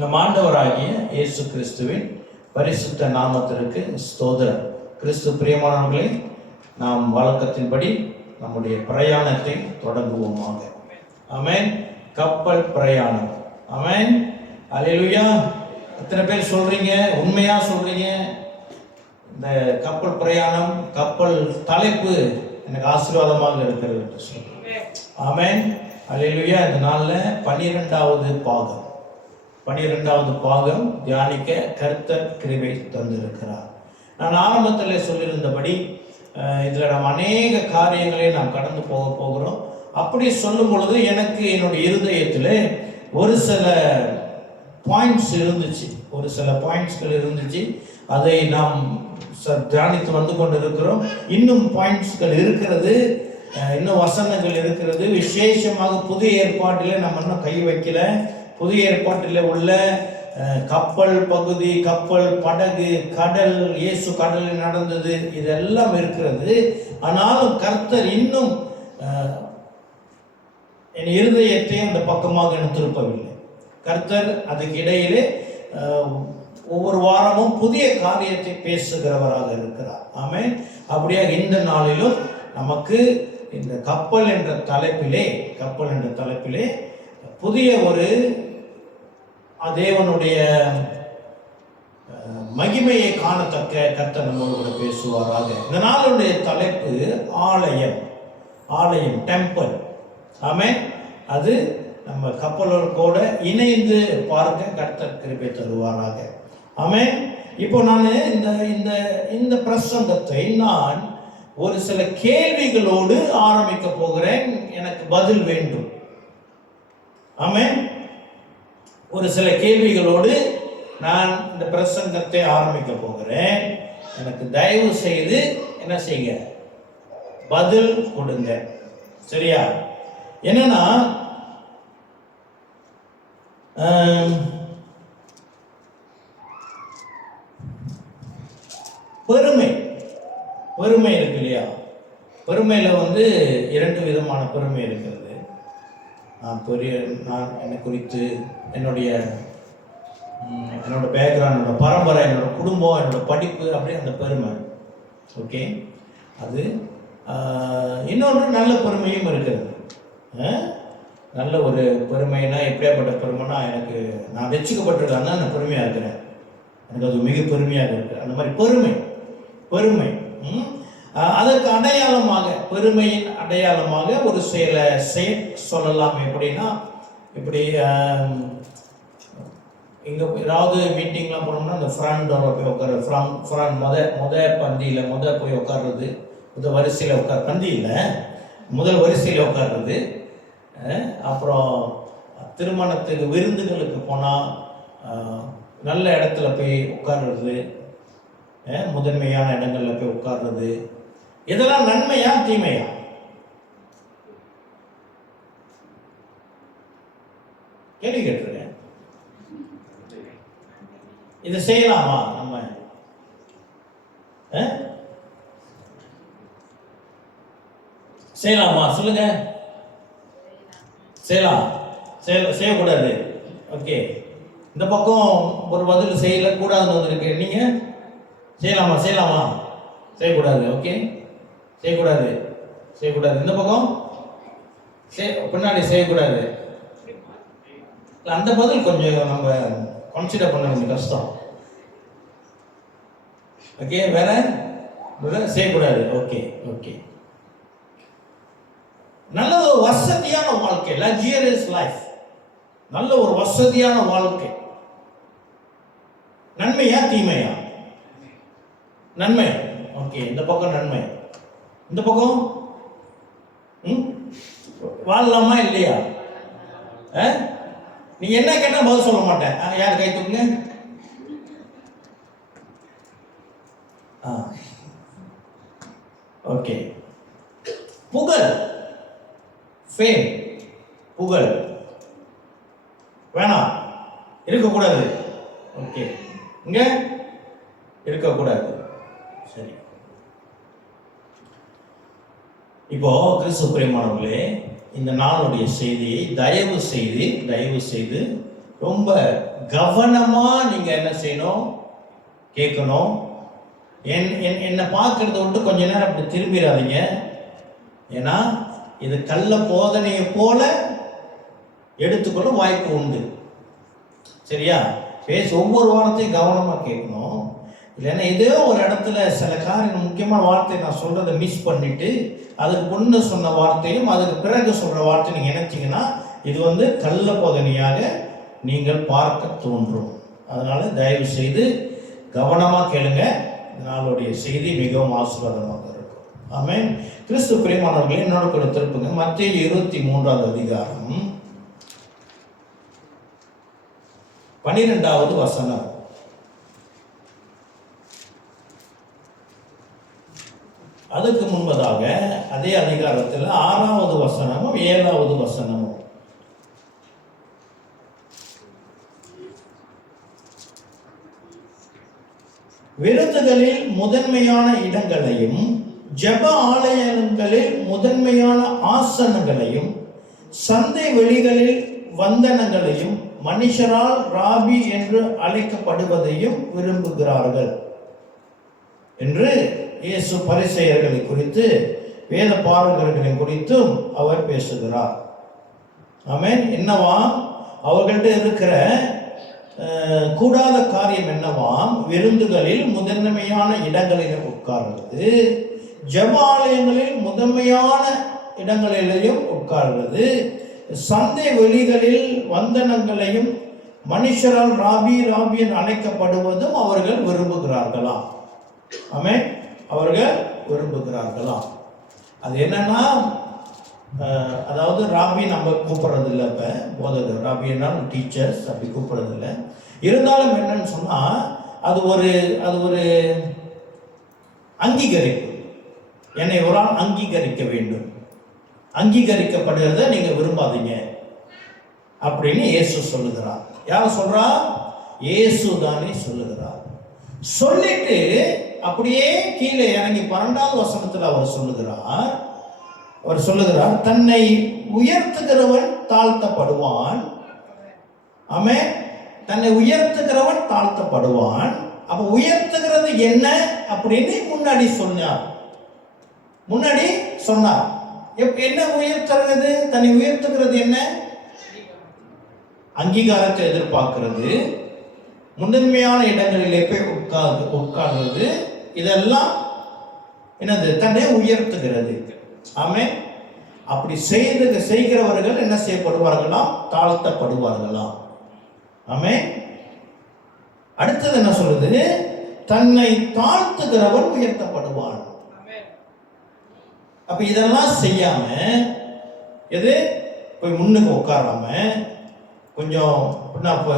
நம் ஆண்டவராகிய இயேசு கிறிஸ்துவின் பரிசுத்த நாமத்திற்கு ஸ்தோத்திரம். கிறிஸ்து பிரியமானவர்களே, நாம் வழக்கத்தின்படி நம்முடைய பிரயாணத்தை தொடங்குவோமாக. ஆமென். கப்பல் பிரயாணம். ஆமென். அல்லேலூயா. எத்தனை பேர் சொல்றீங்க, உண்மையா சொல்றீங்க? இந்த கப்பல் பிரயாணம், கப்பல் தலைப்பு எனக்கு ஆசீர்வாதமாக இருக்கிறது. ஆமென். அல்லேலூயா. இந்த நாளில் 12வது பாகம் தியானிக்க கர்த்தர் கிருபை தந்திருக்கிறார். நான் ஆரம்பத்தில் சொல்லியிருந்தபடி இதில் நாம் அநேக காரியங்களை நாம் கடந்து போகிறோம். அப்படி சொல்லும் பொழுது எனக்கு என்னுடைய இருதயத்தில் ஒரு சில பாயிண்ட்ஸ்கள் இருந்துச்சு. அதை நாம் தியானித்து வந்து கொண்டு இருக்கிறோம். இன்னும் பாயிண்ட்ஸ்கள் இருக்கிறது, இன்னும் வசனங்கள் இருக்கிறது. விசேஷமாக புதிய ஏற்பாட்டில் நம்ம இன்னும் கை வைக்கல. புதிய ஏற்பாட்டில் உள்ள கப்பல் பகுதி, கப்பல், படகு, கடல், இயேசு கடலில் நடந்தது, இதெல்லாம் இருக்கிறது. ஆனாலும் கர்த்தர் இன்னும் என் இருதயத்தை அந்த பக்கமாக எனக்கு திருப்பவில்லை. கர்த்தர் அதுக்கு இடையிலே ஒவ்வொரு வாரமும் புதிய காரியத்தை பேசுகிறவராக இருக்கிறார். ஆமென். அப்படியாக இந்த நாளிலும் நமக்கு இந்த கப்பல் என்ற தலைப்பிலே புதிய ஒரு தேவனுடைய மகிமையை காணத்தக்க கர்த்தர் நம்மோடு கூட பேசுவாராக. இந்த நாளுடைய தலைப்பு ஆலயம், டெம்பிள். ஆமென். அது நம்ம கப்பலோட இணைந்து பார்க்க கர்த்தர் கிருபை தருவாராக. ஆமென். இப்போ நான் இந்த பிரசங்கத்தை நான் ஒரு சில கேள்விகளோடு ஆரம்பிக்க போகிறேன். எனக்கு பதில் வேண்டும். ஆமென். ஒரு சில கேள்விகளோடு நான் இந்த பிரசங்கத்தை ஆரம்பிக்க போகிறேன். எனக்கு தயவு செய்து என்ன செய்யுங்க, பதில் கொடுங்க. சரியா? என்னன்னா, பெருமை இருக்கு இல்லையா? பெருமையில இரண்டு விதமான பெருமை இருக்கிறது. நான் என்னை குறித்து, என்னோட பேக்ரவுண்ட், என்னோட பரம்பரை, என்னோட குடும்பம், என்னோட படிப்பு, அப்படி அந்த பெருமை. ஓகே. அது இன்னொன்று நல்ல பெருமையும் இருக்கிறது. நல்ல ஒரு பெருமைனா எப்படியாப்பட்ட பெருமைனா, நான் ரட்சிக்கப்பட்டிருக்கேன்னா நான் பெருமையாக இருக்கிறேன், எனக்கு அது மிக பெருமையாக இருக்குது. அந்த மாதிரி பெருமை அதற்கு அடையாளமாக, பெருமையின் அடையாளமாக ஒரு செயல் சொல்லலாம். எப்படின்னா, இப்படி இங்கே ஏதாவது மீட்டிங்லாம் போனோம்னா அந்த ஃப்ரண்ட் போய் உட்கார்றது, ஃப்ரண்ட் முத பந்தியில் போய் உட்கார்றது, முதல் வரிசையில் பந்தியில் முதல் வரிசையில் உட்கார்றது. அப்புறம் திருமணத்துக்கு விருந்துகளுக்கு போனால் நல்ல இடத்துல போய் உட்கார்றது, முதன்மையான இடங்களில் போய் உட்கார்றது. இதெல்லாம் நன்மையா தீமையா? கேள்வி கேட்டிருக்கேன். இதை செய்யலாமா நம்ம? செய்யலாமா சொல்லுங்க. செய்யக்கூடாது. ஓகே. இந்த பக்கம் ஒரு பதில் செய்யக்கூடாதுன்னு வந்திருக்கு. நீங்க செய்யலாமா? செய்யக்கூடாது. ஓகே. செய்யக்கூடாது. இந்த பக்கம் பின்னாடி செய்யக்கூடாது. அந்த பதில் கொஞ்சம் நம்ம கன்சிடர் பண்ண கொஞ்சம் கஷ்டம். ஓகே. வேற செய்யக்கூடாது. ஓகே. நல்ல ஒரு வசதியான வாழ்க்கை, லக்ஸரியஸ் லைஃப், நல்ல ஒரு வசதியான வாழ்க்கை நன்மையா தீமையா? நன்மை. ஓகே. இந்த பக்கம் நன்மை, இந்த பக்கம் வாழலாமா இல்லையா? நீங்க என்ன கேட்டா பதில் சொல்ல மாட்டேன். யார் கை தூக்குங்க. ஓகே. புகழ் வேணாம், இருக்கக்கூடாது. ஓகே. இங்க இருக்கக்கூடாது. சரி. இப்போ கிறிஸ்து பிரியமானவர்களே, இந்த நாளுடைய செய்தியை தயவு செய்து ரொம்ப கவனமா நீங்க என்ன செய்யணும், கேட்கணும். என்னை பார்க்கறத விட்டு கொஞ்ச நேரம் அப்படி திரும்பிடாதீங்க. ஏன்னா இது கள்ள போதனையை போல எடுத்துக்கொள்ள வாய்ப்பு உண்டு. சரியா? ஒவ்வொரு வார்த்தையும் கவனமா கேட்கணும். இல்லைன்னா ஏதோ ஒரு இடத்துல சில காரியம் முக்கியமான வார்த்தை நான் சொல்றதை மிஸ் பண்ணிட்டு அதுக்கு முன்ன சொன்ன வார்த்தையும் அதுக்கு பிறகு சொல்ற வார்த்தை நீங்க நினைச்சீங்கன்னா இது கள்ள போதனையாக நீங்கள் பார்க்க தோன்றும். அதனால தயவு செய்து கவனமா கேளுங்க. நாளுடைய செய்தி மிகவும் ஆசீர்வாதமாக இருக்கும். ஆமென். கிறிஸ்து பிரியமானவர்களே, என்னோட கூட திருப்புங்க மத்தேயு 23வது அதிகாரம் 12வது வசனம். அதுக்கு முன்பதாக அதே அதிகாரத்தில் 6வது வசனமும் 7வது வசனமும். விருந்துகளில் முதன்மையான இடங்களையும் ஜெப ஆலயங்களில் முதன்மையான ஆசனங்களையும் சந்தை வெளிகளில் வந்தனங்களையும் மனுஷரால் ராபி என்று அழைக்கப்படுவதையும் விரும்புகிறார்கள் என்று இயேசு பரிசேயர்களை குறித்து வேத பாரகர்களை குறித்தும் அவர் பேசுகிறார். ஆமென். என்னவா அவர்கள்ட்ட இருக்கிற கூடாத காரியம் என்னவாம்? விருந்துகளில் முதன்மையான இடங்களில் உட்கார்றது, ஜெப ஆலயங்களில் முதன்மையான இடங்களிலேயும் உட்கார்றது, சந்தை வெளிகளில் வந்தனங்களையும் மனுஷரால் ராபி ராபியன் அழைக்கப்படுவதும் அவர்கள் விரும்புகிறார்களாம். ஆமென். அவர்கள் விரும்புகிறார்களாம். அது என்னன்னா, அதாவது ராபி நம்ம கூப்பிடுறது இல்லை. இப்போ போதகர் ராபின்னா டீச்சர்ஸ் அப்படி கூப்பிடுறது இல்லை. இருந்தாலும் என்னன்னு சொன்னா அது ஒரு அங்கீகரிப்பு. என்னை ஒரு ஆள் அங்கீகரிக்க வேண்டும், அங்கீகரிக்கப்படுகிறத நீங்க விரும்பாதீங்க அப்படின்னு இயேசு சொல்லுகிறார். யார் சொல்றா? இயேசு தானே சொல்லுகிறார். சொல்லிட்டு அப்படியே கீழே இறங்கி 12வது வசனத்தில் அவர் சொல்லுகிறார் தன்னை உயர்த்துகிறவன் தாழ்த்தப்படுவான். ஆமென். தன்னை உயர்த்துகிறவன் தாழ்த்தப்படுவான். அப்ப உயர்த்துகிறது என்ன அப்படின்னு முன்னாடி சொன்னார். என்ன உயர்த்துறது? தன்னை உயர்த்துகிறது என்ன? அங்கீகாரத்தை எதிர்பார்க்கிறது, முதன்மையான இடங்களிலே போய் உட்கார்றது, இதெல்லாம் என்னது? தன்னை உயர்த்துகிறது. ஆமென். அப்படி செய்கிறவர்கள் என்ன செய்யப்படுவார்களாம்? தாழ்த்தப்படுவார்களாம். ஆமென். அடுத்தது என்ன சொல்லுது? தன்னை தாழ்த்துகிறவன் உயர்த்தப்படுவான். அப்ப இதெல்லாம் செய்யாம எது போய் முன்னுக்கு உட்காராம கொஞ்சம்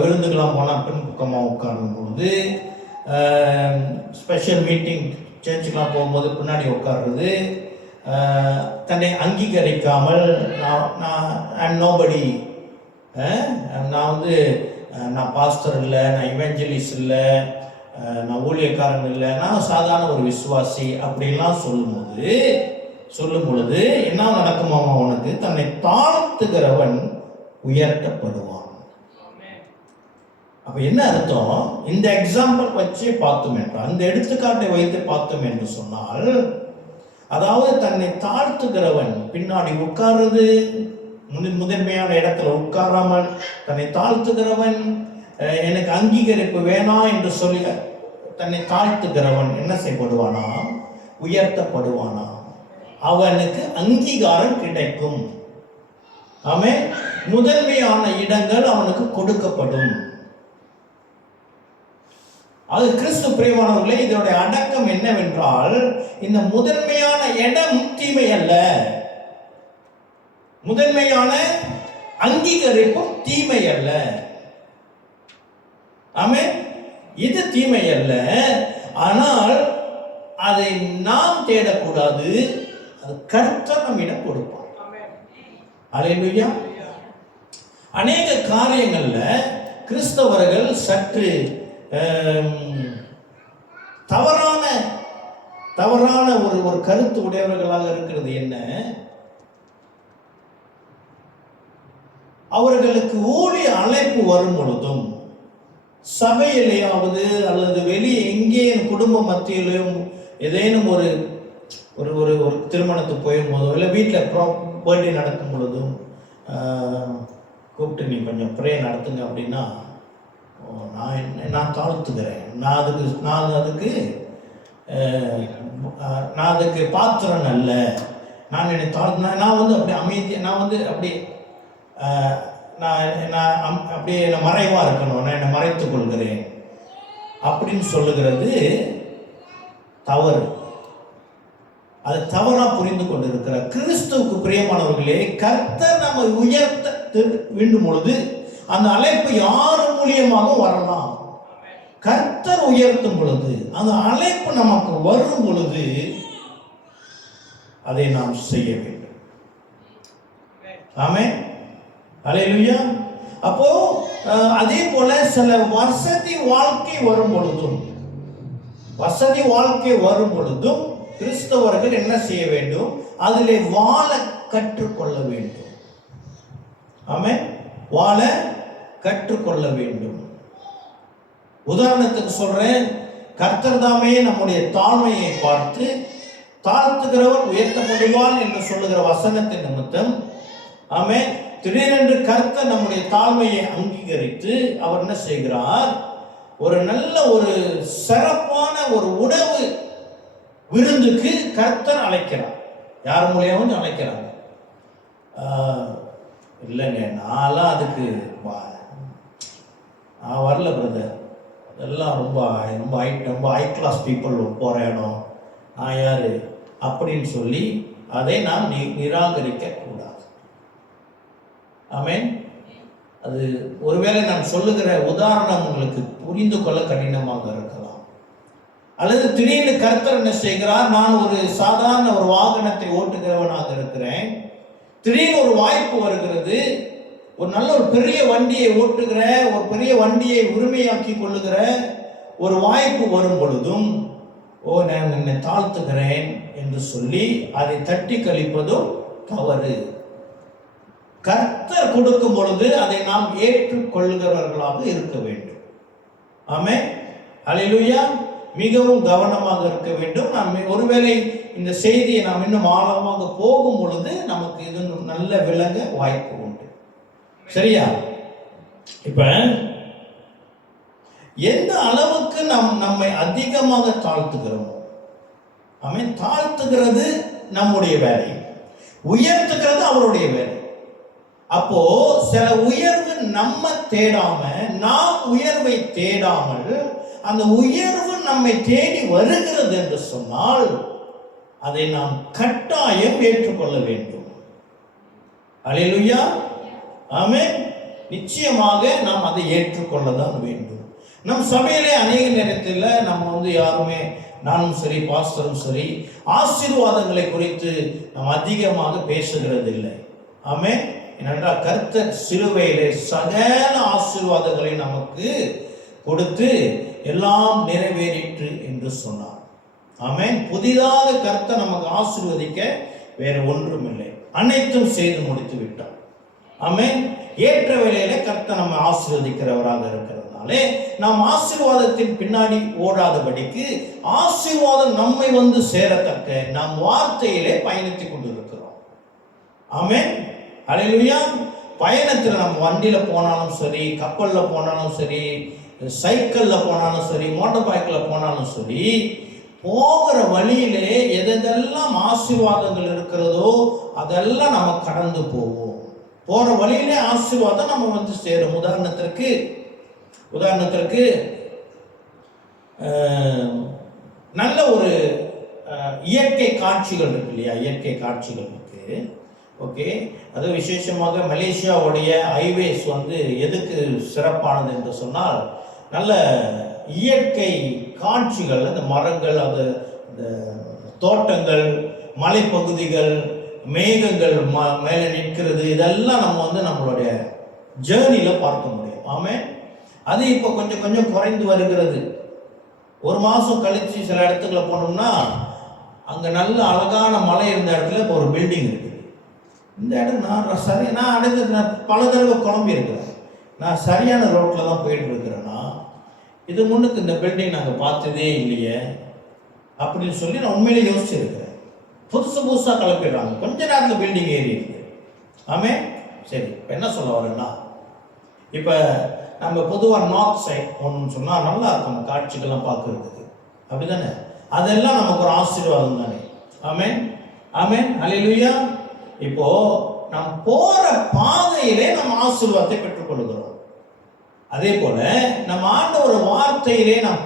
விருந்துக்கெல்லாம் போனால் பின் பக்கமாக உட்காரும் போது, ஸ்பெஷல் மீட்டிங் சர்ச்சுக்கெலாம் போகும்போது பின்னாடி உட்கார்றது, தன்னை அங்கீகரிக்காமல் நான் நோபடி, நான் பாஸ்டர் இல்லை, நான் இவெஞ்சலிஸ்ட் இல்லை, நான் ஊழியக்காரன் இல்லை, நான் சாதாரண ஒரு விசுவாசி அப்படின்லாம் சொல்லும் பொழுது என்ன நடக்குமாமா? உனக்கு தன்னை தாழ்த்துகிறவன் உயர்த்தப்படுவான். அப்ப என்ன அர்த்தம்? இந்த எக்ஸாம்பிள் வச்சு பார்த்தோம் என்றால், இந்த எடுத்துக்காட்டை வைத்து பார்த்தோம் என்று சொன்னால், அதாவது தன்னை தாழ்த்துகிறவன் பின்னாடி உட்கார்றது, முதன்மையான இடத்துல உட்காராமல் தன்னை தாழ்த்துகிறவன், எனக்கு அங்கீகரிப்பு வேணாம் என்று சொல்லி தன்னை தாழ்த்துகிறவன் என்ன செய்யப்படுவானா? உயர்த்தப்படுவானா? அவனுக்கு அங்கீகாரம் கிடைக்கும். ஆமென். முதன்மையான இடங்கள் அவனுக்கு கொடுக்கப்படும். அது கிறிஸ்து பிரியமானவர்களே, இதோடைய அடக்கம் என்னவென்றால், இந்த முதன்மையான இடம் தீமை அல்ல, முதன்மையான அங்கீகரிப்பும் தீமை அல்ல. ஆமென். இது தீமை அல்ல. ஆனால் அதை நாம் தேடக்கூடாது, அது கர்த்தர் நம்மிடம் கொடுப்பார். அல்லேலூயா. அநேக காரியங்கள்ல கிறிஸ்தவர்கள் சற்று தவறான ஒரு கருத்து உடையவர்களாக இருக்கிறது. என்ன? அவர்களுக்கு ஊழிய அழைப்பு வரும் பொழுதும், சபையிலேயாவது அல்லது வெளியே எங்கே குடும்ப மத்தியிலும் ஏதேனும் ஒரு ஒரு ஒரு ஒரு திருமணத்துக்கு போகும்போதோ இல்லை வீட்டில் பர்த்டே நடக்கும் பொழுதும் கூப்பிட்டு நீ கொஞ்சம் ப்ரே நடத்துங்க அப்படின்னா, நான் தாழ்த்துக்கிறேன், நான் அதுக்கு பாத்திரம் அல்ல, நான் என்னை நான் வந்து அப்படி அமைதி, நான் வந்து அப்படி நான் அப்படியே என்னை மறைவாக இருக்கணும், நான் என்னை மறைத்துக் கொள்கிறேன் அப்படின்னு சொல்லுகிறது தவறு. அது தவறா புரிந்து கொண்டிருக்கிற கிறிஸ்துவுக்கு பிரியமானவர்களே, கர்த்தர் நம்ம உயர்த்த வேண்டும் பொழுது அந்த அழைப்பு யார் மூலியமாக வரலாம். கர்த்தர் உயர்த்தும் பொழுது அந்த அழைப்பு நமக்கு வரும் பொழுது அதை நாம் செய்ய வேண்டும். ஆமென், அல்லேலூயா. அப்போ அதே போல சில வசதி வாழ்க்கை வரும் பொழுதும் கிறிஸ்தவர்கள் என்ன செய்ய வேண்டும்? அதிலே வாழ கற்றுக்கொள்ள வேண்டும். ஆமென், வாழ கற்றுக்கொள்ள வேண்டும். உதாரணத்துக்கு சொல்றேன், கர்த்தர் தாமே நம்முடைய தாழ்மையை பார்த்து தாழ்த்துகிறவர் உயர்த்தப்படுவான் என்று சொல்லுகிற வசனத்தின் நிமித்தம், ஆமென், திடீரென்று கர்த்தர் நம்முடைய தாழ்மையை அங்கீகரித்து அவர் என்ன செய்கிறார்? ஒரு நல்ல ஒரு சிறப்பான ஒரு உணவு விருந்துக்கு கர்த்தர் அழைக்கிறார். யார் மூலியமும் அழைக்கிறாங்க. இல்லைங்க, நான்லாம் அதுக்கு நான் வரல பிரதர், அதெல்லாம் ரொம்ப ஹை கிளாஸ் பீப்புள் போகிற இடம், நான் யார் அப்படின்னு சொல்லி அதை நாம் நிராகரிக்க கூடாது. ஆமென். அது ஒருவேளை நான் சொல்லுகிற உதாரணம் உங்களுக்கு புரிந்து கொள்ள கடினமாக இருக்கலாம். அல்லது திடீர்னு கர்த்தர் என்ன செய்கிறார்? நான் ஒரு சாதாரண ஒரு வாகனத்தை ஓட்டுகிறவனாக இருக்கிறேன், திடீர்னு ஒரு வாய்ப்பு வருகிறது, ஒரு நல்ல ஒரு பெரிய வண்டியை ஓட்டுகிற, ஒரு பெரிய வண்டியை உரிமையாக்கி கொள்ளுகிற ஒரு வாய்ப்பு வரும் பொழுதும், நான் என்னை தாழ்த்துகிறேன் என்று சொல்லி அதை தட்டி கழிப்பதும் தவறு. கர்த்தர் கொடுக்கும் பொழுது அதை நாம் ஏற்றுக்கொள்கிறவர்களாக இருக்க வேண்டும். ஆமென், அல்லேலூயா. மிகவும் கவனமாக இருக்க வேண்டும். நாம் ஒருவேளை இந்த செய்தியை நாம் இன்னும் ஆழமாக போகும் பொழுது நமக்கு இது நல்ல விளங்க வாய்ப்பு உண்டு. சரியா? இப்ப எந்த அளவுக்கு நம்மை அதிகமாக தாழ்த்துகிறோமோ, ஆமென், தாழ்த்துகிறது நம்முடைய வேலை, உயர்த்துகிறது அவருடைய வேலை. அப்போ சில உயர்வு நம்ம தேடாம, நாம் உயர்வை தேடாமல் அந்த உயர்வு நம்மை தேடி வருகிறது என்று சொன்னால் அதை நாம் கட்டாயம் ஏற்றுக்கொள்ள வேண்டும். அல்லேலூயா. ஆமென். நிச்சயமாக நாம் அதை ஏற்றுக்கொள்ளதான் வேண்டும். நம் சபையிலே அநேக நேரத்தில் நம்ம யாருமே, நானும் சரி பாஸ்டரும் சரி, ஆசீர்வாதங்களை குறித்து நாம் அதிகமாக பேசுகிறது இல்லை. ஆமென். ஏனென்றால் கர்த்தர் சிலுவையிலே சகல ஆசீர்வாதங்களை நமக்கு கொடுத்து எல்லாம் நிறைவேறிற்று என்று சொன்னார். ஆமென். புதிதாக கர்த்தர் நமக்கு ஆசீர்வதிக்க வேறு ஒன்றும் இல்லை, அனைத்தும் செய்து முடித்து விட்டார். ஆமென். ஏற்ற வேளையில கர்த்தர் நம்ம ஆசீர்வதிக்கிறவராக இருக்கிறதுனாலே நாம் ஆசீர்வாதத்தின் பின்னாடி ஓடாதபடிக்கு ஆசீர்வாதம் நம்மை சேரத்தக்க நாம் வார்த்தையிலே பயணித்துக் கொண்டிருக்கிறோம். ஆமென், அல்லேலூயா. பயணத்தில் நம்ம வண்டியில போனாலும் சரி, கப்பல்ல போனாலும் சரி, சைக்கிள்ல போனாலும் சரி, மோட்டார் பைக்கில் போனாலும் சரி, போகிற வழியிலே எதெல்லாம் ஆசீர்வாதங்கள் இருக்கிறதோ அதெல்லாம் நம்ம கடந்து போவோம். போற வழியிலே ஆசீர்வாதம் நம்ம சேரும். உதாரணத்திற்கு நல்ல ஒரு இயற்கை காட்சிகள் இருக்கு இல்லையா? இயற்கை காட்சிகள் இருக்கு. ஓகே, அது விசேஷமாக மலேசியாவுடைய ஹைவேஸ் எதுக்கு சிறப்பானது என்று சொன்னால், நல்ல இயற்கை காட்சிகள், அந்த மரங்கள், அது இந்த தோட்டங்கள், மலைப்பகுதிகள், மேகங்கள் மேலே நிற்கிறது, இதெல்லாம் நம்ம நம்மளுடைய ஜேர்னியில் பார்க்க முடியும். ஆமென். அது இப்போ கொஞ்சம் கொஞ்சம் குறைந்து வருகிறது. ஒரு மாதம் கழித்து சில இடத்துக்குள்ள போனோம்னா அங்கே நல்ல அழகான மலை இருந்த இடத்துல இப்போ ஒரு பில்டிங் இருக்குது. இந்த இடம் நான் அடுத்து நான் பல தடவை குழம்பி இருக்கிறேன். நான் சரியான ரோட்டில் தான் போயிட்டு இருக்கிறேன்னா, இது முன்னுக்கு இந்த பில்டிங் நாங்கள் பார்த்ததே இல்லையே அப்படின்னு சொல்லி நான் உண்மையிலே யோசிச்சிருக்கிறேன். புதுசாக கிளப்பிடுறாங்க, கொஞ்ச நேரத்தில் பில்டிங் ஏறி இருக்கு. ஆமே. சரி, இப்போ என்ன சொல்ல வரேன்னா, இப்போ நம்ம பொதுவாக நார்த் சைட் போகணும்னு சொன்னால் நல்லா இருக்கும் அந்த காட்சிகள்லாம் பார்க்கறதுக்கு, அப்படி தானே? அதெல்லாம் நமக்கு ஒரு ஆசீர்வாதம் தானே. ஆமென், ஆமென், அல்லேலூயா. இப்போ நம்ம போற பாதையிலே நம்ம ஆசீர்வாதத்தை பெற்றுக்கொள்கிறோம். அதே போல நம்ம ஆண்டவர் வார்த்தையிலே நாம்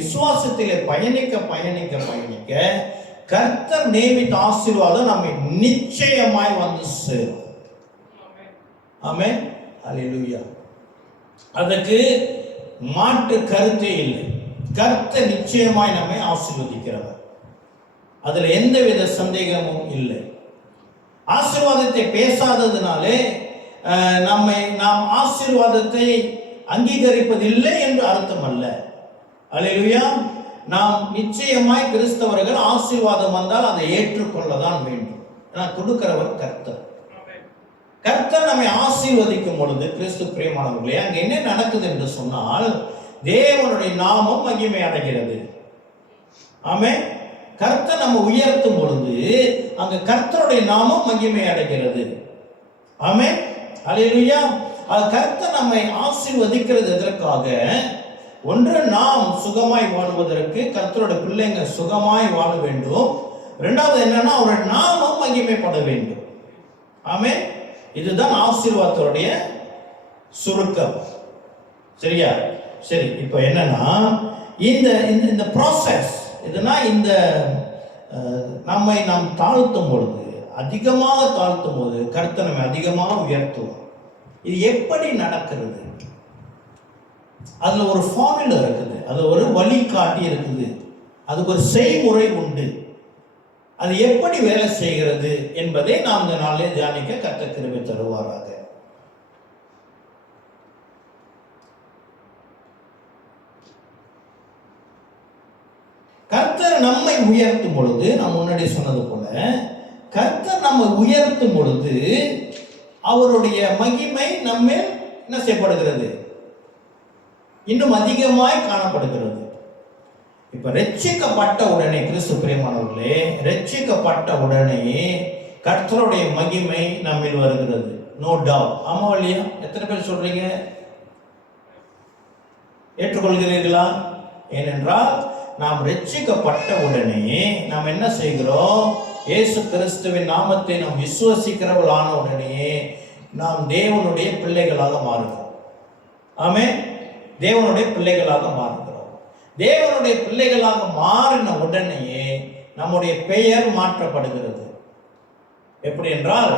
விசுவாசத்திலே பயணிக்க கர்த்தர் நியமித்த ஆசீர்வாதம் நம்மை நிச்சயமாய் வந்து சேரும். ஆமென், அல்லேலூயா. அதற்கு மாற்று கருத்தே இல்லை. கர்த்தர் நிச்சயமாய் நம்மை ஆசீர்வதிக்கிறவர், அதுல எந்தவித சந்தேகமும் இல்லை. ஆசீர்வாதத்தை பேசாததினாலே நாம் ஆசீர்வாதத்தை அங்கீகரிப்பதில்லை என்று அர்த்தம் அல்ல. அல்லேலூயா. நாம் நிச்சயமாய் கிறிஸ்தவர்கள் ஆசீர்வாதம் வந்தால் அதை ஏற்றுக்கொள்ளதான் வேண்டும். நான் கொடுக்கிறவர் கர்த்தர். கர்த்தர் நம்மை ஆசீர்வதிக்கும் பொழுது, கிறிஸ்து பிரியமானவர்களே, அங்க என்ன நடக்குது என்று சொன்னால், தேவனுடைய நாமம் மகிமை அடைகிறது. ஆமென். கர்த்தர் நம்ம உயர்த்தும் பொழுது அங்க கர்த்தருடைய நாமம் மகிமை அடைகிறது. ஆமென், அல்லேலூயா. கர்த்தர் நம்மை ஆசீர்வதிக்கிறது எதற்காக? ஒன்று, நாம் சுகமாய் வாழ்வதற்கு, கர்த்தருடைய பிள்ளைங்க சுகமாய் வாழ வேண்டும். இரண்டாவது என்னன்னா, அவருடைய நாமம் மகிமைப்பட வேண்டும். ஆமென். இதுதான் ஆசீர்வாதத்துடைய சுருக்கம். சரியா? சரி, இப்போ என்னன்னா, இந்த ப்ராசஸ் இதுனா, இந்த நம்மை நாம் தாழ்த்தும் பொழுது, அதிகமாக தாழ்த்தும் போது கர்த்தர் நம்மை அதிகமாக உயர்த்துவோம். இது எப்படி நடக்கிறது? அதுல ஒரு ஃபார்முலா இருக்குது, அது ஒரு வழிகாட்டி இருக்குது, அதுக்கு ஒரு செய்முறை உண்டு. அது எப்படி வேலை செய்கிறது என்பதை நாம் இந்த நாளிலே தியானிக்க கர்த்தர் கிருபை தருவாராக. கர்த்தர் நம்மை உயர்த்தும் பொழுது, நான் முன்னாடி சொன்னது போல, கர்த்தர் நம்மை உயர்த்தும் பொழுது அவருடைய மகிமை நம்ம என்ன செய்யப்படுகிறது? இன்னும் அதிகமாய் காணப்படுகிறது. இப்ப ரட்சிக்கப்பட்ட உடனே, கிறிஸ்து பிரியமானவர்களே, ரட்சிக்கப்பட்ட உடனே கர்த்தருடைய மகிமை நம்மில் வருகிறது. No doubt. ஆமா இல்லையா? எத்தனை பேர் சொல்றீங்க? ஏற்றுக்கொள்கிறீர்களா? ஏனென்றால் நாம் ரட்சிக்கப்பட்ட உடனே நாம் என்ன செய்கிறோம்? இயேசு கிறிஸ்துவின் நாமத்தை நாம் விசுவசிக்கிறவர்கள் ஆன உடனே நாம் தேவனுடைய பிள்ளைகளாக மாறுகிறோம். ஆமென். தேவனுடைய பிள்ளைகளாக மாறுகிறோம். தேவனுடைய பிள்ளைகளாக மாறின உடனே நம்முடைய பெயர் மாற்றப்படுகிறது. எப்படி என்றால்,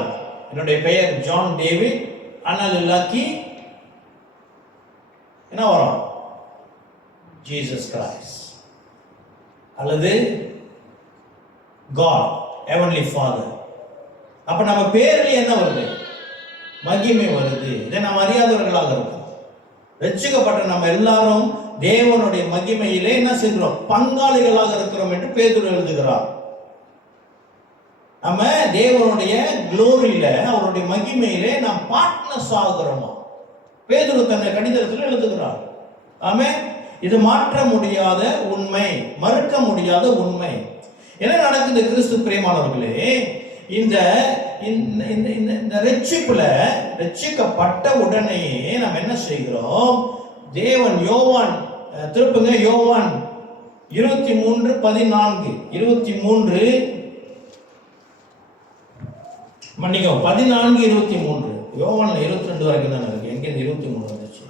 என்னுடைய பெயர் ஜான் டேவிட், ஆனால் இல்லாக்கி என்ன வரும்? ஜீசஸ் கிரைஸ்ட், அல்லது காட், ஹெவன்லி ஃபாதர். அப்ப நம்ம பேரில் என்ன வருது? மகிமை வருது. இதை நாம் அறியாதவர்களாக இருக்கோம். ரட்சிக்கப்பட்ட நம்ம எல்லாரும் தேவனுடைய மகிமையிலே என்ன செய்கிறோம்? பங்காளிகளாக இருக்கிறோம் என்று பேதுரு எழுதுகிறார். நம்ம தேவனுடைய குளோரியில, அவருடைய மகிமையிலே நாம் பார்ட்னர்ஸ் ஆகிறோமா? பேதுரு தன்னுடைய கடிதத்தில் எழுதுகிறார். ஆமென். இது மாற்ற முடியாத உண்மை, மறுக்க முடியாத உண்மை. என்ன நடக்குது கிறிஸ்து பிரியமானவர்களே? இந்த ரட்சிப்புல, ரட்சிக்கப்பட்ட உடனேயே நம்ம என்ன செய்கிறோம்? தேவன் யோவான், திருப்புங்க, யோவான் 23:14, 14:23. யோவான்ல 22 வரைக்கும் தான் இருக்கு. எங்க 23 வந்துச்சு?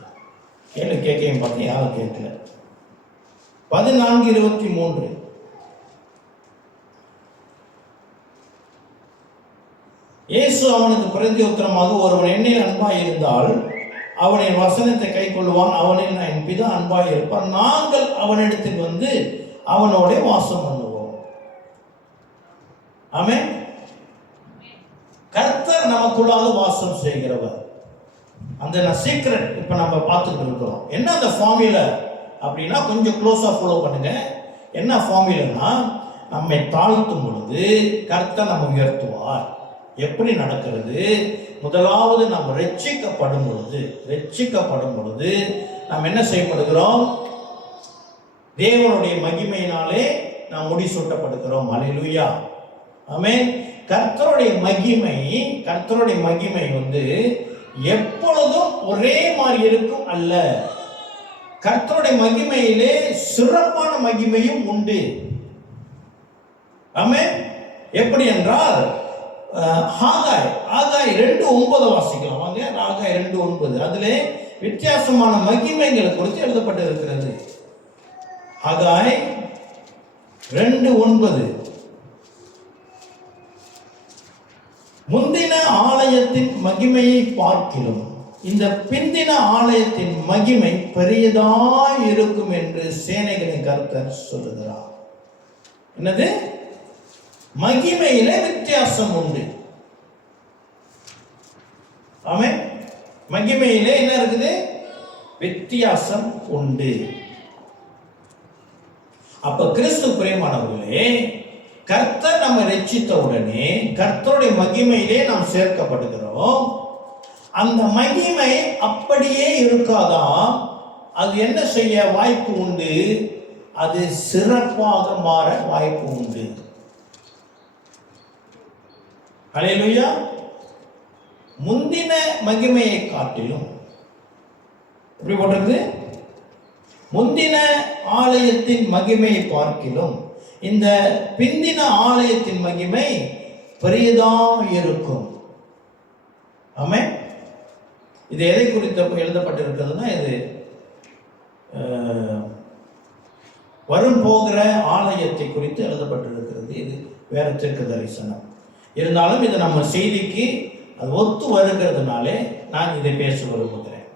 கேட்கையும் பார்த்து யாரும் கேட்கல. 14:23. இயேசு அவனுக்கு பிரதியுத்தரமாக, ஒருவன் என்னில் அன்பாய் இருந்தால் அவனின் வசனத்தை கை கொள்வான், அவனில் என் பிதா அன்பாய் இருப்பான், நாங்கள் அவனிடத்தில் வந்து அவனோட வாசம் பண்ணுவோம். ஆமென். கர்த்தர் நமக்குள்ளாக வாசம் செய்கிறவர். அந்த சீக்ரெட் இப்ப நம்ம பார்த்துட்டு இருக்கிறோம். என்ன அந்த ஃபார்முலா அப்படின்னா, கொஞ்சம் க்ளோஸா ஃபாலோ பண்ணுங்க. என்ன ஃபார்முலானா, நம்மை தாழ்த்தும் பொழுது கர்த்தர் நம்ம உயர்த்துவார். எப்படி நடக்கிறது? முதலாவது நாம் ரட்சிக்கப்படும் பொழுது நாம் என்ன செய்யப்படுகிறோம்? தேவனுடைய மகிமையினாலே நாம் முடிசூட்டப்படுகிறோம். அல்லேலூயா, ஆமென். கர்த்தருடைய மகிமை எப்பொழுதும் ஒரே மாதிரி இருக்கும் அல்ல. கர்த்தருடைய மகிமையிலே சிறப்பான மகிமையும் உண்டு. ஆமென். எப்படி என்றால் ஆகாய் 2:9 வாசிக்கலாம் வாங்க. ஆகாய் 2:9 அதிலே வித்தியாசமான மகிமைகள் குறித்து எழுதப்பட்டு இருக்கிறது. ஆகாய் 2:9 முந்தின ஆலயத்தின் மகிமையை பார்க்கிலும் இந்த பிந்தின ஆலயத்தின் மகிமை பெரியதாய் இருக்கும் என்று சேனைகளின் கர்த்தர் சொல்லுகிறார். என்னது? மகிமையிலே வித்தியாசம் உண்டு. ஆமென். மகிமையிலே என்ன இருக்குது? வித்தியாசம் உண்டு. அப்ப கிறிஸ்து பிரியமானவர்களே, கர்த்தர் நம்ம ரட்சித்த உடனே கர்த்தருடைய மகிமையிலே நாம் சேர்க்கப்படுகிறோம். அந்த மகிமை அப்படியே இருக்காதா? அது என்ன செய்ய வாய்ப்பு உண்டு? அது சிறப்பாக மாற வாய்ப்பு உண்டு. அல்லேலூயா. முந்தின மகிமையை காட்டிலும் எப்படி போட்டிருக்கு? முந்தின ஆலயத்தின் மகிமையை பார்க்கிலும் இந்த பிந்தின ஆலயத்தின் மகிமை பெரியதாக இருக்கும். ஆமென். இது எதை குறித்து எழுதப்பட்டிருக்கிறதுனா, இது வரும் போகிற ஆலயத்தை குறித்து எழுதப்பட்டிருக்கிறது. இது வேற தீர்க்க தரிசனம். இருந்தாலும் இது நம்ம செய்திக்கு அது ஒத்து வருகிறதுனாலே நான் இதை பேச விரும்புகிறேன்.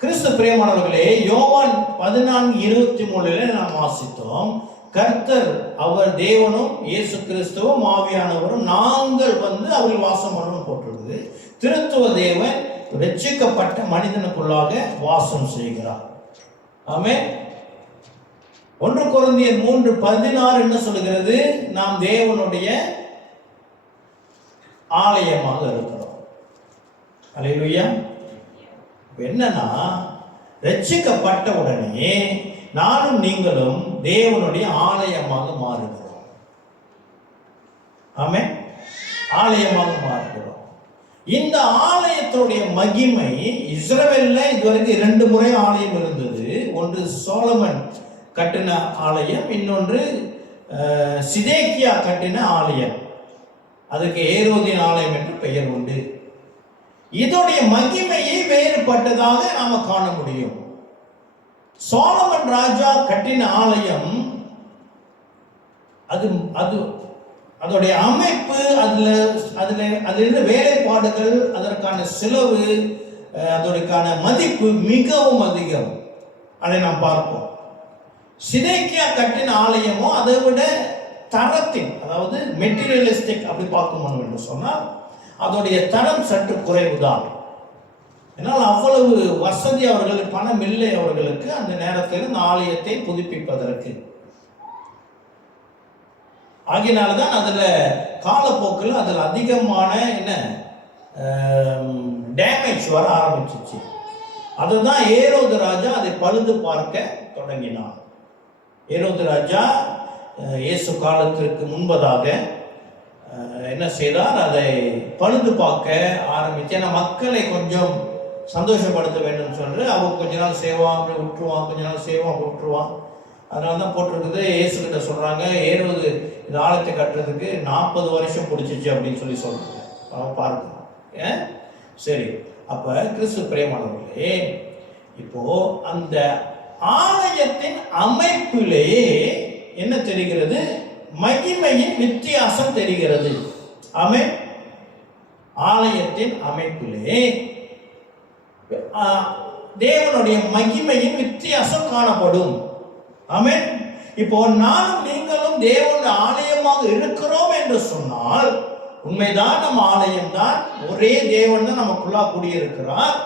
கிறிஸ்து பிரியமானவர்களே, யோவான் 14:23 நாம் வாசித்தோம். கர்த்தர் அவர் தேவனும் இயேசு கிறிஸ்துவும் ஆவியானவரும் நாங்கள் அவர்கள் வாசம் பண்ணணும் போட்டிருக்குது. திருத்துவ தேவன் ரட்சிக்கப்பட்ட மனிதனுக்குள்ளாக வாசம் செய்கிறார். ஆமென். 1 கொரிந்தியர் 3:16 என்ன சொல்லுகிறது? நாம் தேவனுடைய ஆலயமாக இருக்கிறோம். அல்லேலூயா. என்னன்னா, ரட்சிக்கப்பட்ட உடனே நானும் நீங்களும் தேவனுடைய ஆலயமாக மாறுகிறோம். ஆமென். ஆலயமாக மாறுகிறோம். இந்த ஆலயத்துடைய மகிமை இஸ்ரவேல்ல இதுவரைக்கும் 2 முறை ஆலயம் இருந்தது. ஒன்று சோலமன் கட்டின ஆலயம், இன்னொன்று சிதேக்கியா கட்டின ஆலயம். அதுக்கு ஏரோதின் ஆலயம் என்று பெயர் உண்டு. இதோடைய மகிமையை வேறுபட்டதாக நாம காண முடியும். சோலமன் ராஜா கட்டின ஆலயம் அதோடைய அமைப்பு, அதிலிருந்து வேலைப்பாடுகள், அதற்கான செலவு, அதற்கான மதிப்பு மிகவும் அதிகம். அதை நாம் பார்ப்போம். சிதேக்கியா கட்டின ஆலயமோ அதை விட தரத்தின், அதாவது மெட்டீரியலிஸ்டிக் அப்படி பார்க்கணும் என்று சொன்னால் அதோடைய தரம் சற்று குறைவுதான். ஏன்னால் அவ்வளவு வசதி அவர்களுக்கு, பணம் இல்லை அவர்களுக்கு அந்த நேரத்தில் இந்த ஆலயத்தை புதுப்பிப்பதற்கு. ஆகினால்தான் அதுல காலப்போக்கில் அதில் அதிகமான டேமேஜ் வர ஆரம்பிச்சிச்சு. அதுதான் ஏரோது ராஜா அதை பழுது பார்க்க தொடங்கினான். ஏரோது ராஜா இயேசு காலத்திற்கு முன்பதாக என்ன செய்தார்? அதை பழுது பார்க்க ஆரம்பிச்சு. ஏன்னா மக்களை கொஞ்சம் சந்தோஷப்படுத்த வேண்டும் சொல்லி அவன் கொஞ்ச நாள் செய்வான், அப்படி விட்டுருவான், கொஞ்ச நாள் செய்வான், அப்படி விட்டுருவான். அதனால தான் போட்டிருக்குது. இயேசு கிட்ட சொல்றாங்க, ஏரோது இந்த ஆலயத்தை கட்டுறதுக்கு 40 வருஷம் பிடிச்சிச்சு அப்படின்னு சொல்றாங்க. அவன் பார்க்கலாம். சரி, அப்ப கிறிஸ்து பிரியமானவர்களே, இப்போ அந்த ஆலயத்தின் அமைப்பிலேயே என்ன தெரிகிறது? மகிமையின் வித்தியாசம் தெரிகிறது. ஆமென். ஆலயத்தின் அமைப்பிலே தேவனுடைய மகிமையின் வித்தியாசம் காணப்படும். ஆமென். இப்போ நானும் நீங்களும் தேவனுடைய ஆலயமாக இருக்கிறோம் என்று சொன்னால் உண்மைதான், நம்ம ஆலயம் தான். ஒரே தேவன் தான் நமக்குள்ளா குடியிருக்கிறார்.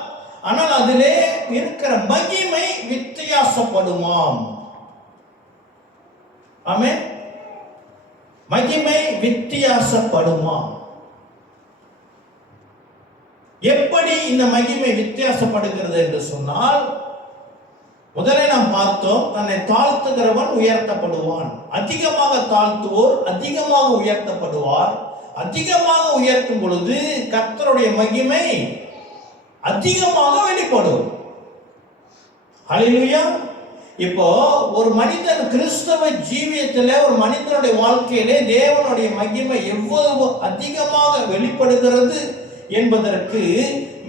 ஆனால் அதிலே இருக்கிற மகிமை வித்தியாசப்படுமாம். ஆமென். மகிமை வித்தியாசப்படுமா? எப்படி இந்த மகிமை வித்தியாசப்படுகிறது என்று சொன்னால், முதலே நாம் பார்த்தோம், தன்னை தாழ்த்துகிறவன் உயர்த்தப்படுவான். அதிகமாக தாழ்த்துவோர் அதிகமாக உயர்த்தப்படுவார். அதிகமாக உயர்த்தும் பொழுது கர்த்தருடைய மகிமை அதிகமாக வெளிப்படும். ஹல்லேலூயா. இப்போ ஒரு மனிதன் கிறிஸ்தவ ஜீவியத்தில், ஒரு மனிதனுடைய வாழ்க்கையிலே தேவனுடைய மகிமை எவ்வளவு அதிகமாக வெளிப்படுகிறது என்பதற்கு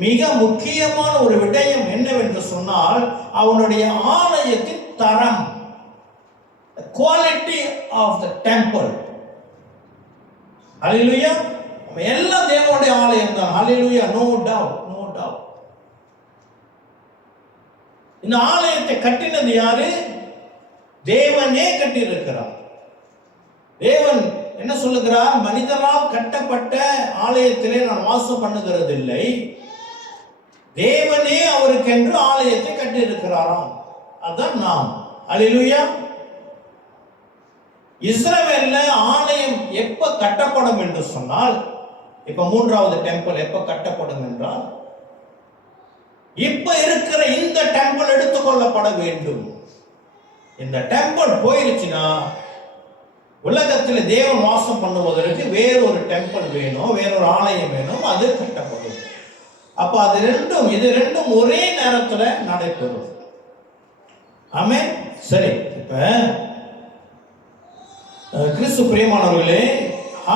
மிக முக்கியமான ஒரு விடயம் என்னவென்று சொன்னால், அவனுடைய ஆலயத்தின் தரம், quality of the temple. Hallelujah. எல்லாம் தேவனுடைய ஆலயம் தான். Hallelujah. No doubt, no doubt. இந்த ஆலயத்தை கட்டினது யாரு? தேவனே கட்டியிருக்கிறார். தேவன் என்ன சொல்லுகிறார்? மனிதனால் கட்டப்பட்ட ஆலயத்திலே நான் வாசம் பண்ணுகிறது இல்லை, தேவனே அவருக்கென்று ஆலயத்தை கட்டியிருக்கிறாராம். அதான் நாம். ஹல்லேலூயா. இஸ்ரவேல்ல ஆலயம் எப்ப கட்டப்படும் என்று சொன்னால், இப்ப 3வது டெம்பிள் எப்ப கட்டப்படும் என்றால், இப்ப இருக்கிற இந்த டெம்பிள் எடுத்துக்கொள்ளப்பட வேண்டும். இந்த டெம்பிள் போயிருச்சுன்னா உலகத்தில் தேவன் வாசம் பண்ணுவதற்கு வேறொரு டெம்பிள் வேணும், வேறொரு ஆலயம் வேணும், அது கட்டப்படும். அப்ப இது ரெண்டும் ஒரே நேரத்தில் நடைபெறும். ஆமென். சரி, இப்ப கிறிஸ்து பிரியமானவர்களே,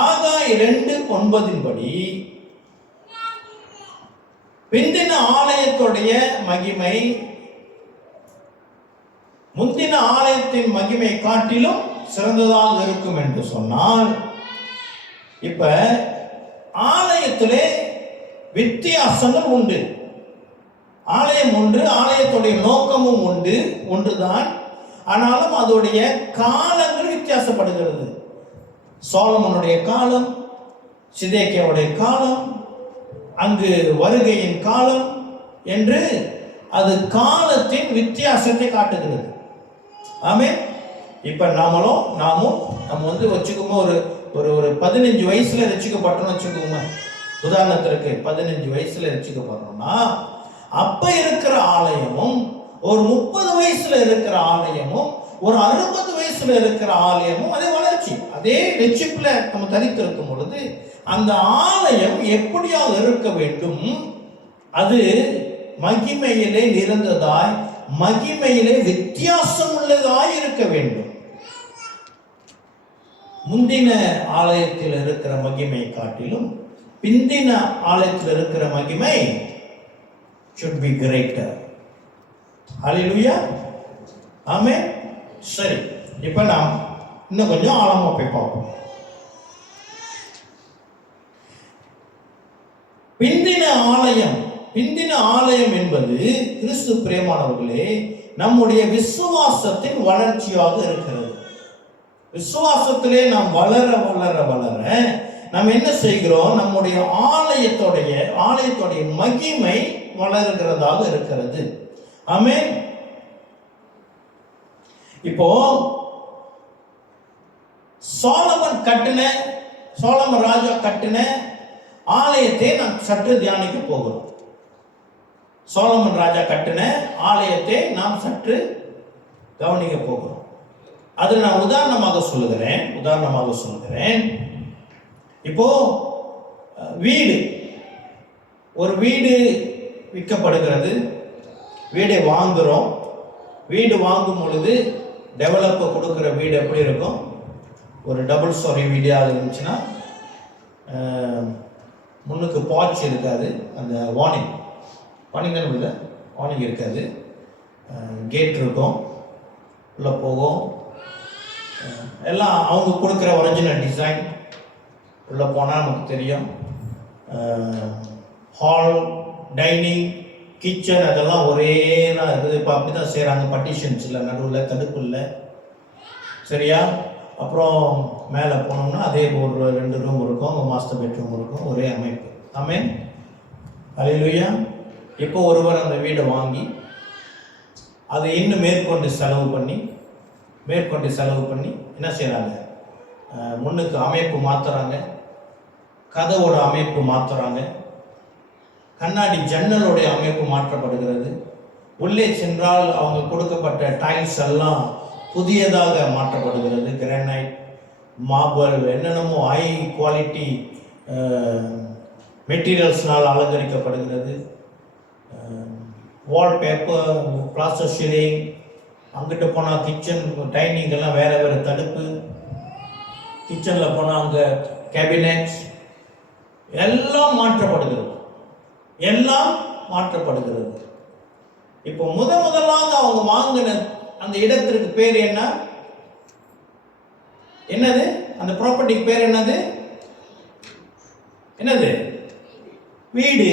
ஆகாய் 2:9 படி பிந்தின ஆலயத்துடைய மகிமை முந்தின ஆலயத்தின் மகிமை காட்டிலும் சிறந்ததாக இருக்கும் என்று சொன்னால், இப்ப ஆலயத்திலே வித்தியாசங்கள் உண்டு. ஆலயம் ஒன்று, ஆலயத்துடைய நோக்கமும் உண்டு, ஒன்றுதான். ஆனாலும் அதோடைய காலங்கள் வித்தியாசப்படுகிறது. சாலமோனுடைய காலம், சிதேக்கியாவுடைய காலம், அங்கு வருகையின் காலம் என்று அது காலத்தின் வித்தியாசத்தை காட்டுகிறது. ஆமென். இப்ப நாமும் வச்சுக்கோங்க, ஒரு 15 வயசுல ரட்சிக்கப்பட்டோம்னு வச்சுக்கோங்க. உதாரணத்திற்கு 15 வயசுல ரட்சிக்கப்படுறோம்னா, அப்ப இருக்கிற ஆலயமும், ஒரு 30 வயசுல இருக்கிற ஆலயமும், ஒரு 60 வயசுல இருக்கிற ஆலயமும் அதே வளர்ச்சி, அதே ரட்சிப்புல நம்ம தரித்திருக்கும் பொழுது அந்த ஆலயம் எப்படியாக இருக்க வேண்டும்? அது மகிமையிலே நிறைந்ததாய், மகிமையிலே வித்தியாசம் உள்ளதாய் இருக்க வேண்டும். முந்தின ஆலயத்தில் இருக்கிற மகிமை காட்டிலும் பிந்தின ஆலயத்தில் இருக்கிற மகிமை should be greater. ஹல்லேலூயா. ஆமென். சரி, இப்ப நாம் இன்னும் கொஞ்சம் ஆழமா போய் பார்ப்போம். பிந்தின ஆலயம் என்பது கிறிஸ்து பிரியமானவர்களே நம்முடைய விசுவாசத்தின் வளர்ச்சியாக இருக்கிறது. விசுவாசத்திலே நாம் வளர வளர வளர நாம் என்ன செய்கிறோம்? நம்முடைய ஆலயத்துடைய மகிமை வளர்கிறதாக இருக்கிறது. ஆமென். இப்போ சோலமன் ராஜா கட்டின ஆலயத்தை நாம் சற்று தியானிக்க போகிறோம். சோலமன் ராஜா கட்டின ஆலயத்தை நாம் சற்று கவனிக்க போகிறோம். அதை நான் உதாரணமாக சொல்லுகிறேன். இப்போ ஒரு வீடு விற்கப்படுகிறது. வீடை வாங்குறோம். வீடு வாங்கும் பொழுது டெவலப்பர் கொடுக்குற வீடு எப்படி இருக்கும்? ஒரு டபுள் ஸ்டோரி வீடாக இருந்துச்சுன்னா முன்னுக்கு பாட்ச் இருக்காது, அந்த வார்னிங் இல்லை, வார்னிங் இருக்காது, கேட் இருக்கும், உள்ளே போகும், எல்லாம் அவங்க கொடுக்குற ஒரிஜினல் டிசைன். உள்ளே போனால் நமக்கு தெரியும், ஹால், டைனிங், கிச்சன் அதெல்லாம் ஒரே தான் இருக்குது. இப்போ அப்படி தான் செய்கிறாங்க. பட்டிஷன்ஸ் இல்லை, நடுவில் தடுப்பு இல்லை, சரியா? அப்புறம் மேலே போனோம்னா அதே ஒரு 2 ரூம் இருக்கும், மாஸ்டர் பெட்ரூம் இருக்கும், ஒரே அமைப்பு. ஆமென். ஹல்லேலூயா. இப்போ ஒருவர் அந்த வீடை வாங்கி அதை இன்னும் மேற்கொண்டு செலவு பண்ணி என்ன செய்கிறாங்க? முன்னுக்கு அமைப்பு மாற்றுறாங்க, கதவோட அமைப்பு மாற்றுறாங்க, கண்ணாடி ஜன்னலுடைய அமைப்பு மாற்றப்படுகிறது. உள்ளே சென்றால் அவங்க கொடுக்கப்பட்ட டைல்ஸ் எல்லாம் புதியதாக மாற்றப்படுகிறது. கிரானைட், மார்பிள், என்னென்னமோ ஹை குவாலிட்டி மெட்டீரியல்ஸ்னால் அலங்கரிக்கப்படுகிறது. வால்பேப்பர், பிளாஸ்டர் ஷீலிங், அங்கிட்ட போனால் கிச்சன் டைனிங் எல்லாம் வேறு வேறு தடுப்பு, கிச்சனில் போனால் அங்கே கேபினெட்ஸ் எல்லாம் மாற்றப்படுகிறது. எல்லாம் மாற்றப்படுகிறது. இப்போ முதலாக அவங்க வாங்கின அந்த இடத்திற்கு பேர் என்னது? அந்த ப்ராப்பர்ட்டிக்கு பேர் என்னது? வீடு.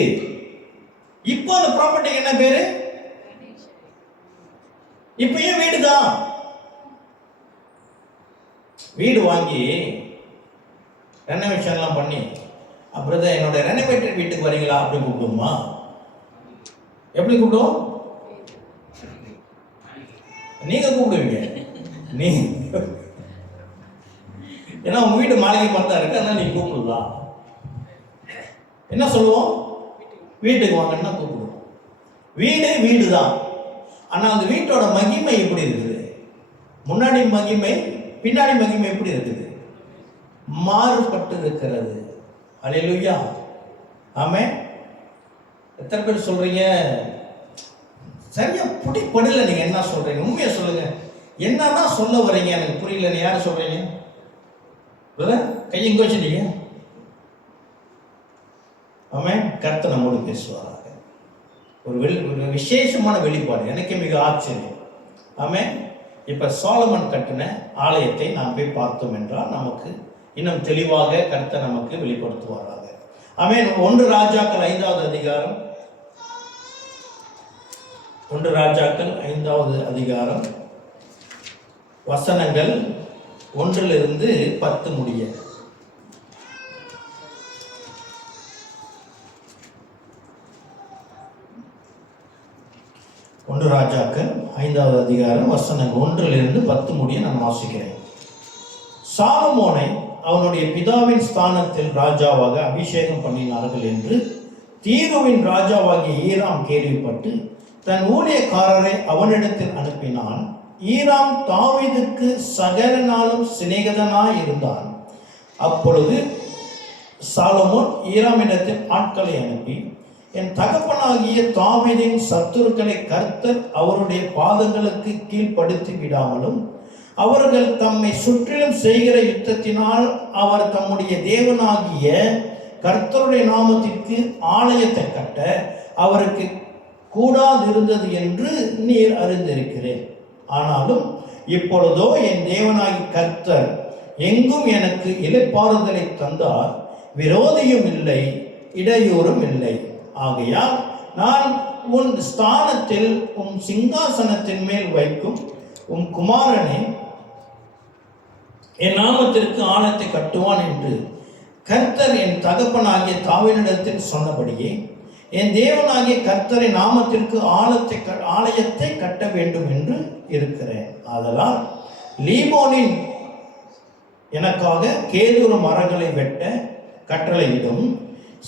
இப்போ அந்த ப்ராப்பர்ட்டிக்கு என்ன பேரு? இப்பயும் வீடு தான். வீடு வாங்கி ரெனோவேஷன்லாம் பண்ணி அப்புறம் தான் என்னோட ரெனோவேட்டட் வீட்டுக்கு வரீங்களா அப்படி கூப்பிடுமா? எப்படி கூப்பிடுவோம்? நீங்க கூப்பிடுவீங்க. ஏன்னா உங்க வீடு மாளிகை பார்த்தா இருக்கு, அதனால நீ கூப்பிடலாம். என்ன சொல்லுவோம்? வீட்டுக்கு வாங்கன்னா கூப்பிடுவோம். வீடு தான். ஆனா அந்த வீட்டோட மகிமை எப்படி இருக்குது? முன்னாடி மகிமை, பின்னாடி மகிமை எப்படி இருக்குது? மாறுபட்டு இருக்கிறது. அல்லேலூயா, ஆமென். எத்தனை பேர் சொல்றீங்க சரியா புடிப்படல? நீங்க என்ன சொல்றீங்க? உண்மையா சொல்லுங்க. என்னதான் சொல்ல வரீங்க? எனக்கு புரியல. நீ யாரும் சொல்றீங்க? கையங்க வச்சுட்டீங்க. ஆமென். கர்த்தர் நம்மோடு பேசுவாராக. ஒரு விசேஷமான வெளிப்பாடு. எனக்கு மிக ஆச்சரியம். ஆமென். இப்ப சாலமன் கட்டின ஆலயத்தை நாம் போய் பார்த்தோம் என்றால் நமக்கு இன்னும் தெளிவாக கர்த்தர் நமக்கு வெளிப்படுத்துவாராக. ஆமென். 1 ராஜாக்கள் 5வது அதிகாரம், 1 ராஜாக்கள் 5வது அதிகாரம் வசனங்கள் 1 - 10 முடிய. 1 ராஜாக்கள் 5வது அதிகாரம் வசனங்கள் 1 - 10 முடிய நான் வாசிக்கிறேன். சாலமோனை அவனுடைய பிதாவின் ஸ்தானத்தில் ராஜாவாக அபிஷேகம் பண்ணினார்கள் என்று தீருவின் ராஜாவாகிய ஈராம் கேள்விப்பட்டு தன் ஊழியக்காரரை அவனிடத்தில் அனுப்பினான். ஈராம் தாவீதுக்கு சகல நாளும் சிநேகிதனாய் இருந்தான். அப்பொழுது சாலமோன் ஈராமிடத்தில் ஆட்களை அனுப்பி, என் தகப்பனாகிய தாவீதின் சத்துருக்களை கர்த்தர் அவருடைய பாதங்களுக்கு கீழ்ப்படுத்தி விடாமலும் அவர்கள் தம்மை சுற்றிலும் செய்கிற யுத்தத்தினால் அவர் தம்முடைய தேவனாகிய கர்த்தருடைய நாமத்திற்கு ஆலயத்தை கட்ட அவருக்கு கூடாதிருந்தது என்று நீர் அறிந்திருக்கிறேன். ஆனாலும் இப்பொழுதோ என் தேவனாகி கர்த்தர் எங்கும் எனக்கு இளைப்பாறுதலை தந்தார். விரோதியும் இல்லை, இடையூறும் இல்லை. ஆகையால் நான் உன் ஸ்தானத்தில் உன் சிங்காசனத்தின் மேல் வைக்கும் உன் குமாரனை என் நாமத்திற்கு ஆலயத்தை கட்டுவான் என்று கர்த்தர் என் தகப்பனாகிய தாவீதினிடத்தில் சொன்னபடியே என் தேவனாகிய கர்த்தரின் நாமத்திற்கு ஆலயத்தை கட்ட வேண்டும் என்று இருக்கிறேன். ஆதலால் லீபோனின் எனக்காக கேதுரு மரங்களை வெட்ட கட்டளையிடும்.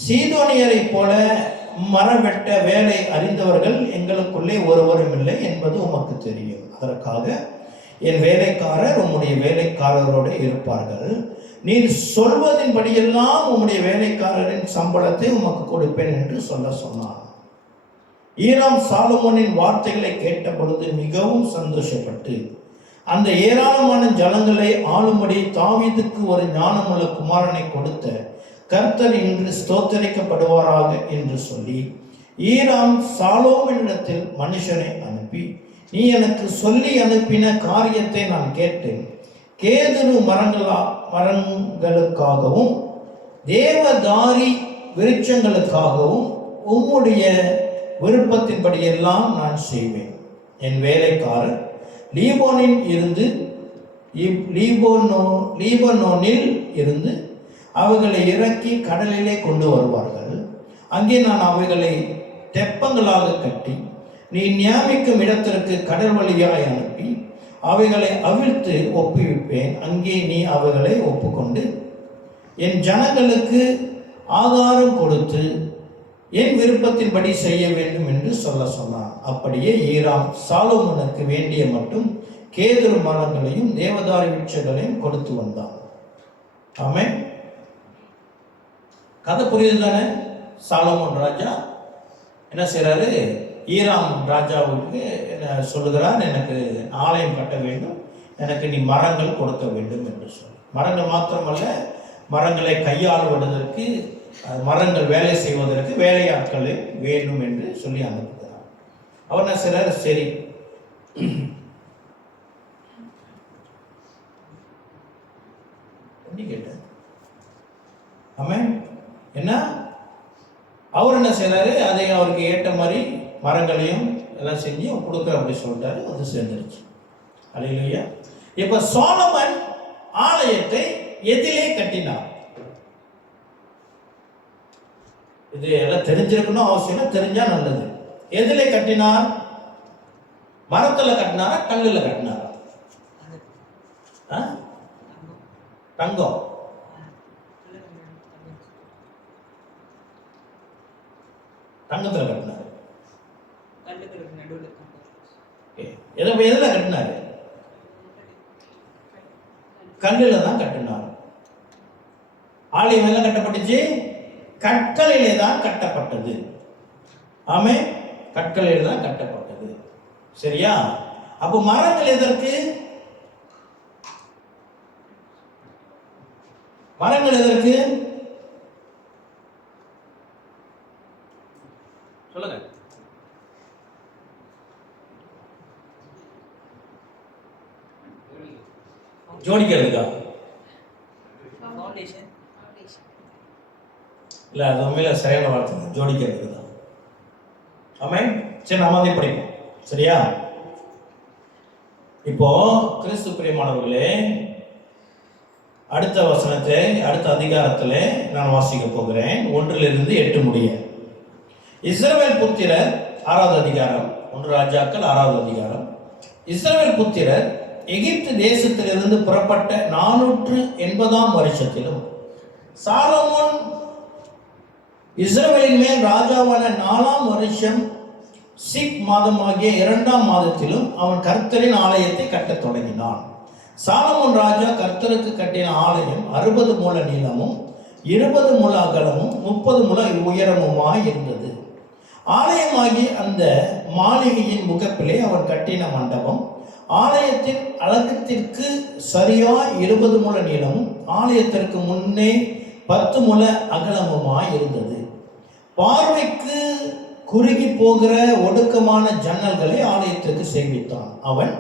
சீதோனியரை போல மரம் வெட்ட வேலை அறிந்தவர்கள் எங்களுக்குள்ளே ஒருவரும் இல்லை என்பது உமக்கு தெரியும். அதற்காக என் வேலைக்காரர் உம்முடைய வேலைக்காரரோடு இருப்பார்கள். நீர் சொல்வதின்படியெல்லாம் உம்முடைய வேலைக்காரரின் சம்பளத்தை உமக்கு கொடுப்பேன் என்று சொன்னார். ஈராம் சாலமோனின் வார்த்தைகளை கேட்ட பொழுது மிகவும் சந்தோஷப்பட்டு அந்த ஏராளமான ஜனங்களை ஆளும்படி தாவீதுக்கு ஒரு ஞானமுள்ள குமாரனை கொடுத்த கர்த்தர் இன்று ஸ்தோத்தரிக்கப்படுவாராக என்று சொல்லி ஈராம் சாலோமோனிடத்தில் மனுஷனை அனுப்பி, நீ எனக்கு சொல்லி அனுப்பின காரியத்தை நான் கேட்டேன். கேதுரு மரங்களுக்காகவும் தேவதாரி விருட்சங்களுக்காகவும் உம்முடைய விருப்பத்தின்படியெல்லாம் நான் செய்வேன். என் வேலைக்காரர் லீபனோனில் இருந்து அவைகளை இறக்கி கடலிலே கொண்டு வருவார்கள். அங்கே நான் அவைகளை தெப்பங்களாக கட்டி நீ நியமிக்கும் இடத்திற்கு கடல் வழியாய் அனுப்பி அவைகளை அவிழ்த்து ஒப்புவிப்பேன். அங்கே நீ அவைகளை ஒப்புக்கொண்டு என் ஜனங்களுக்கு ஆகாரம் கொடுத்து என் விருப்பத்தின்படி செய்ய வேண்டும் என்று சொன்னான். அப்படியே ஈராம் சாலோமோனுக்கு வேண்டிய மட்டும் கேதுரு மரங்களையும் தேவதாரி விருட்சங்களையும் கொடுத்து வந்தான். ஆமென். கதை புரியுது தானே? சாலோமோன் ராஜா என்ன செய்யறாரு? ஈராம் ராஜாவுக்கு என்ன சொல்லுகிறார்? எனக்கு ஆலயம் கட்ட வேண்டும், எனக்கு நீ மரங்கள் கொடுக்க வேண்டும் என்று சொல்லி. மரங்கள் மாத்திரமல்ல, மரங்களை கையாளுவதற்கு, மரங்கள் வேலை செய்வதற்கு வேலையாட்கள் வேண்டும் என்று சொல்லி அனுப்புகிறார். அவர் என்ன செய்றாரு? சரி, கேட்டேன். ஆமென். என்ன அவர் என்ன செய்யறாரு? அதை அவருக்கு ஏற்ற மாதிரி மரங்களையும் எல்லாம் செஞ்சு கொடுக்க அப்படி சொல்லிட்டாரு. அது சேர்ந்துருச்சு. அல்லேலூயா. இப்ப சாலமன் ஆலயத்தை எதிலே கட்டினார்? இது எல்லாம் தெரிஞ்சிருக்கணும் அவசியம், தெரிஞ்சா நல்லது. எதிலே கட்டினார்? மரத்துல கட்டினாரா, கல்லுல கட்டினாரா? தங்கம். தங்கத்துல கட்டினாரு. எதுல கட்டினாரு? கல்லுல தான் கட்டினார். ஆலயம் எல்லாம் கட்டப்பட்டுச்சு, கற்களிலே தான் கட்டப்பட்டது. ஆமே, கற்களிலே தான் கட்டப்பட்டது. சரியா? அப்போ மரங்கள் எதற்கு? மரங்கள் எதற்கு சொல்லுங்க. ஜோடிக்கிறதுக்கா? இல்ல, அது உண்மையில சரியான வார்த்தை. ஜோடிக்கிறதுக்கு தான். ஆமென். சரி, நாம அதை படிப்போம். சரியா? இப்போ கிறிஸ்து பிரியமானவர்களே, அடுத்த வசனத்தை அடுத்த அதிகாரத்தில் நான் வாசிக்க போகிறேன். 1 முடிய. இஸ்ரவேல் புத்திரர் 6வது அதிகாரம், 1 ராஜாக்கள் 6வது அதிகாரம். இஸ்ரவேல் புத்திரர் எகிப்து தேசத்திலிருந்து புறப்பட்ட 480ஆம் வருஷத்திலும் சாலோமோன் இஸ்ரவேலின் மேல் ராஜாவான 4ஆம் வருஷம் சிக் மாதமாகிய 2ஆம் மாதத்திலும் அவன் கர்த்தரின் ஆலயத்தை கட்டத் தொடங்கினான். சாலமோன் ராஜா கர்த்தருக்கு கட்டின ஆலயம் 60 முழ நீளமும் 20 முழ அகலமும் 30 முழ உயரமுமாய் இருந்தது. ஆலயமாகி அந்த மாளிகையின் முகப்பிலே அவன் கட்டின மண்டபம் ஆலயத்தின் அலங்கத்திற்கு சரியாய் 20 முழ நீளமும் ஆலயத்திற்கு முன்னே 10 முழ அகலமுமாய் இருந்தது. பார்வைக்கு குறுகி போகிற ஒடுக்கமான ஜன்னல்களை ஆலயத்திற்கு செய்வித்தான். அவன்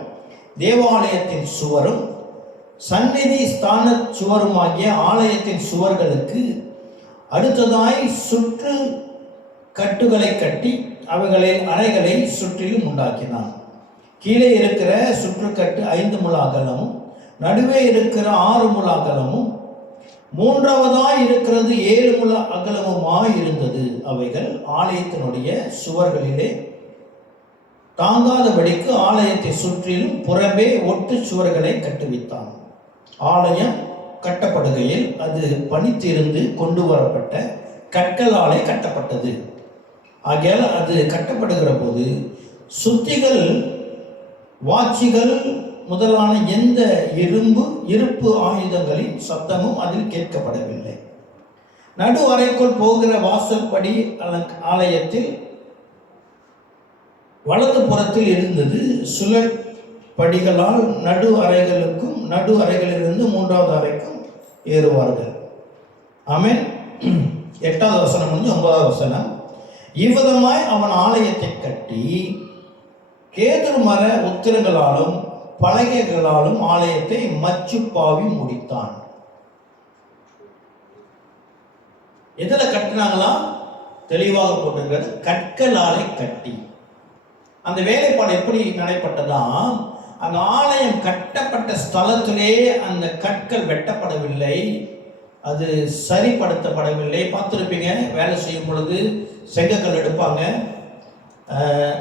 தேவாலயத்தின் சுவரும் சந்நிதி ஸ்தான சுவருமாகிய ஆலயத்தின் சுவர்களுக்கு அடுத்ததாய் சுற்று கட்டுகளை கட்டி அவைகளில் அறைகளை சுற்றிலும் உண்டாக்கினான். கீழே இருக்கிற சுற்றுக்கட்டு 5 முழ அகலமும் நடுவே இருக்கிற 6 முழ அகலமும் மூன்றாவதாய் இருக்கிறது 7 முழ அகலமுமாய் இருந்தது. அவைகள் ஆலயத்தினுடைய சுவர்களிலே தாங்காதபடிக்கு ஆலயத்தை சுற்றிலும் புறம்பே ஒட்டு சுவர்களை கட்டுவித்தான். ஆலயம் கட்டப்படுகையில் அது பனித்திருந்து கொண்டு வரப்பட்ட கற்களாலே கட்டப்பட்டது. ஆகையால் அது கட்டப்படுகிற போது சுத்திகள், வாட்சிகள் முதலான எந்த இருப்பு ஆயுதங்களின் சத்தமும் அதில் கேட்கப்படவில்லை. நடு அறைக்குள் போகிற வாசற்படி ஆலயத்தில் வலது புறத்தில் இருந்தது. சுழற் படிகளால் நடு அறைகளுக்கும் நடு அறைகளிலிருந்து 3வது அறைக்கும் ஏறுவார்கள். ஆமென். 8வது வசனம் முடிஞ்சு 9வது வசனம். இவ்விதமாய் அவன் ஆலயத்தை கட்டி கேதுரு மர உத்திரங்களாலும் பலகைகளாலும் ஆலயத்தை மச்சு பாவி முடித்தான். எதுல கட்டினாங்களா? தெளிவாக போட்டிருக்கிறது, கற்களாலை கட்டி. அந்த வேலைப்பாடு எப்படி நடைபெற்றதா? அந்த ஆலயம் கட்டப்பட்ட ஸ்தலத்திலே அந்த கற்கள் வெட்டப்படவில்லை, அது சரிப்படுத்தப்படவில்லை. பார்த்துருப்பீங்க, வேலை செய்யும் பொழுது செங்கக்கல் எடுப்பாங்க,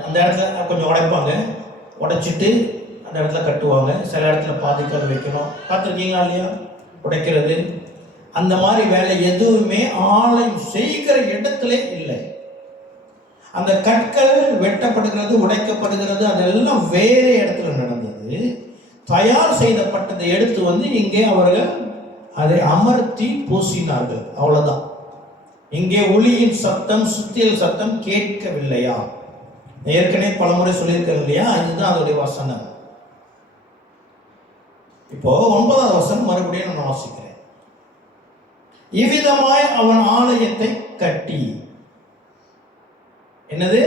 அந்த இடத்துல கொஞ்சம் உடைப்பாங்க, உடைச்சிட்டு அந்த இடத்துல கட்டுவாங்க. சில இடத்துல பாதிக்கல் வைக்கணும், பார்த்துருக்கீங்களா இல்லையா? உடைக்கிறது, அந்த மாதிரி வேலை எதுவுமே ஆலயம் செய்கிற இடத்துல இல்லை. அந்த கற்கள் வெட்டப்படுகிறது, உடைக்கப்படுகிறது, அதெல்லாம் வேறு இடத்துல நடந்தது. தயார் செய்யப்பட்டதை எடுத்து வந்து இங்கே அவர்கள் அதை அமர்த்தி பூசினார்கள். அவ்வளவுதான். இங்கே ஒளியின் சத்தம், சுத்தியல் சத்தம் கேட்கவில்லையா? ஏற்கனவே பலமுறை சொல்லியிருக்கேன் இல்லையா? இதுதான் அதோடைய வசனம். இப்போ 9வது வசனம் மறுபடியும் நான் வாசிக்கிறேன். இவ்விதமாய் அவன் ஆலயத்தை கட்டி, என்னது?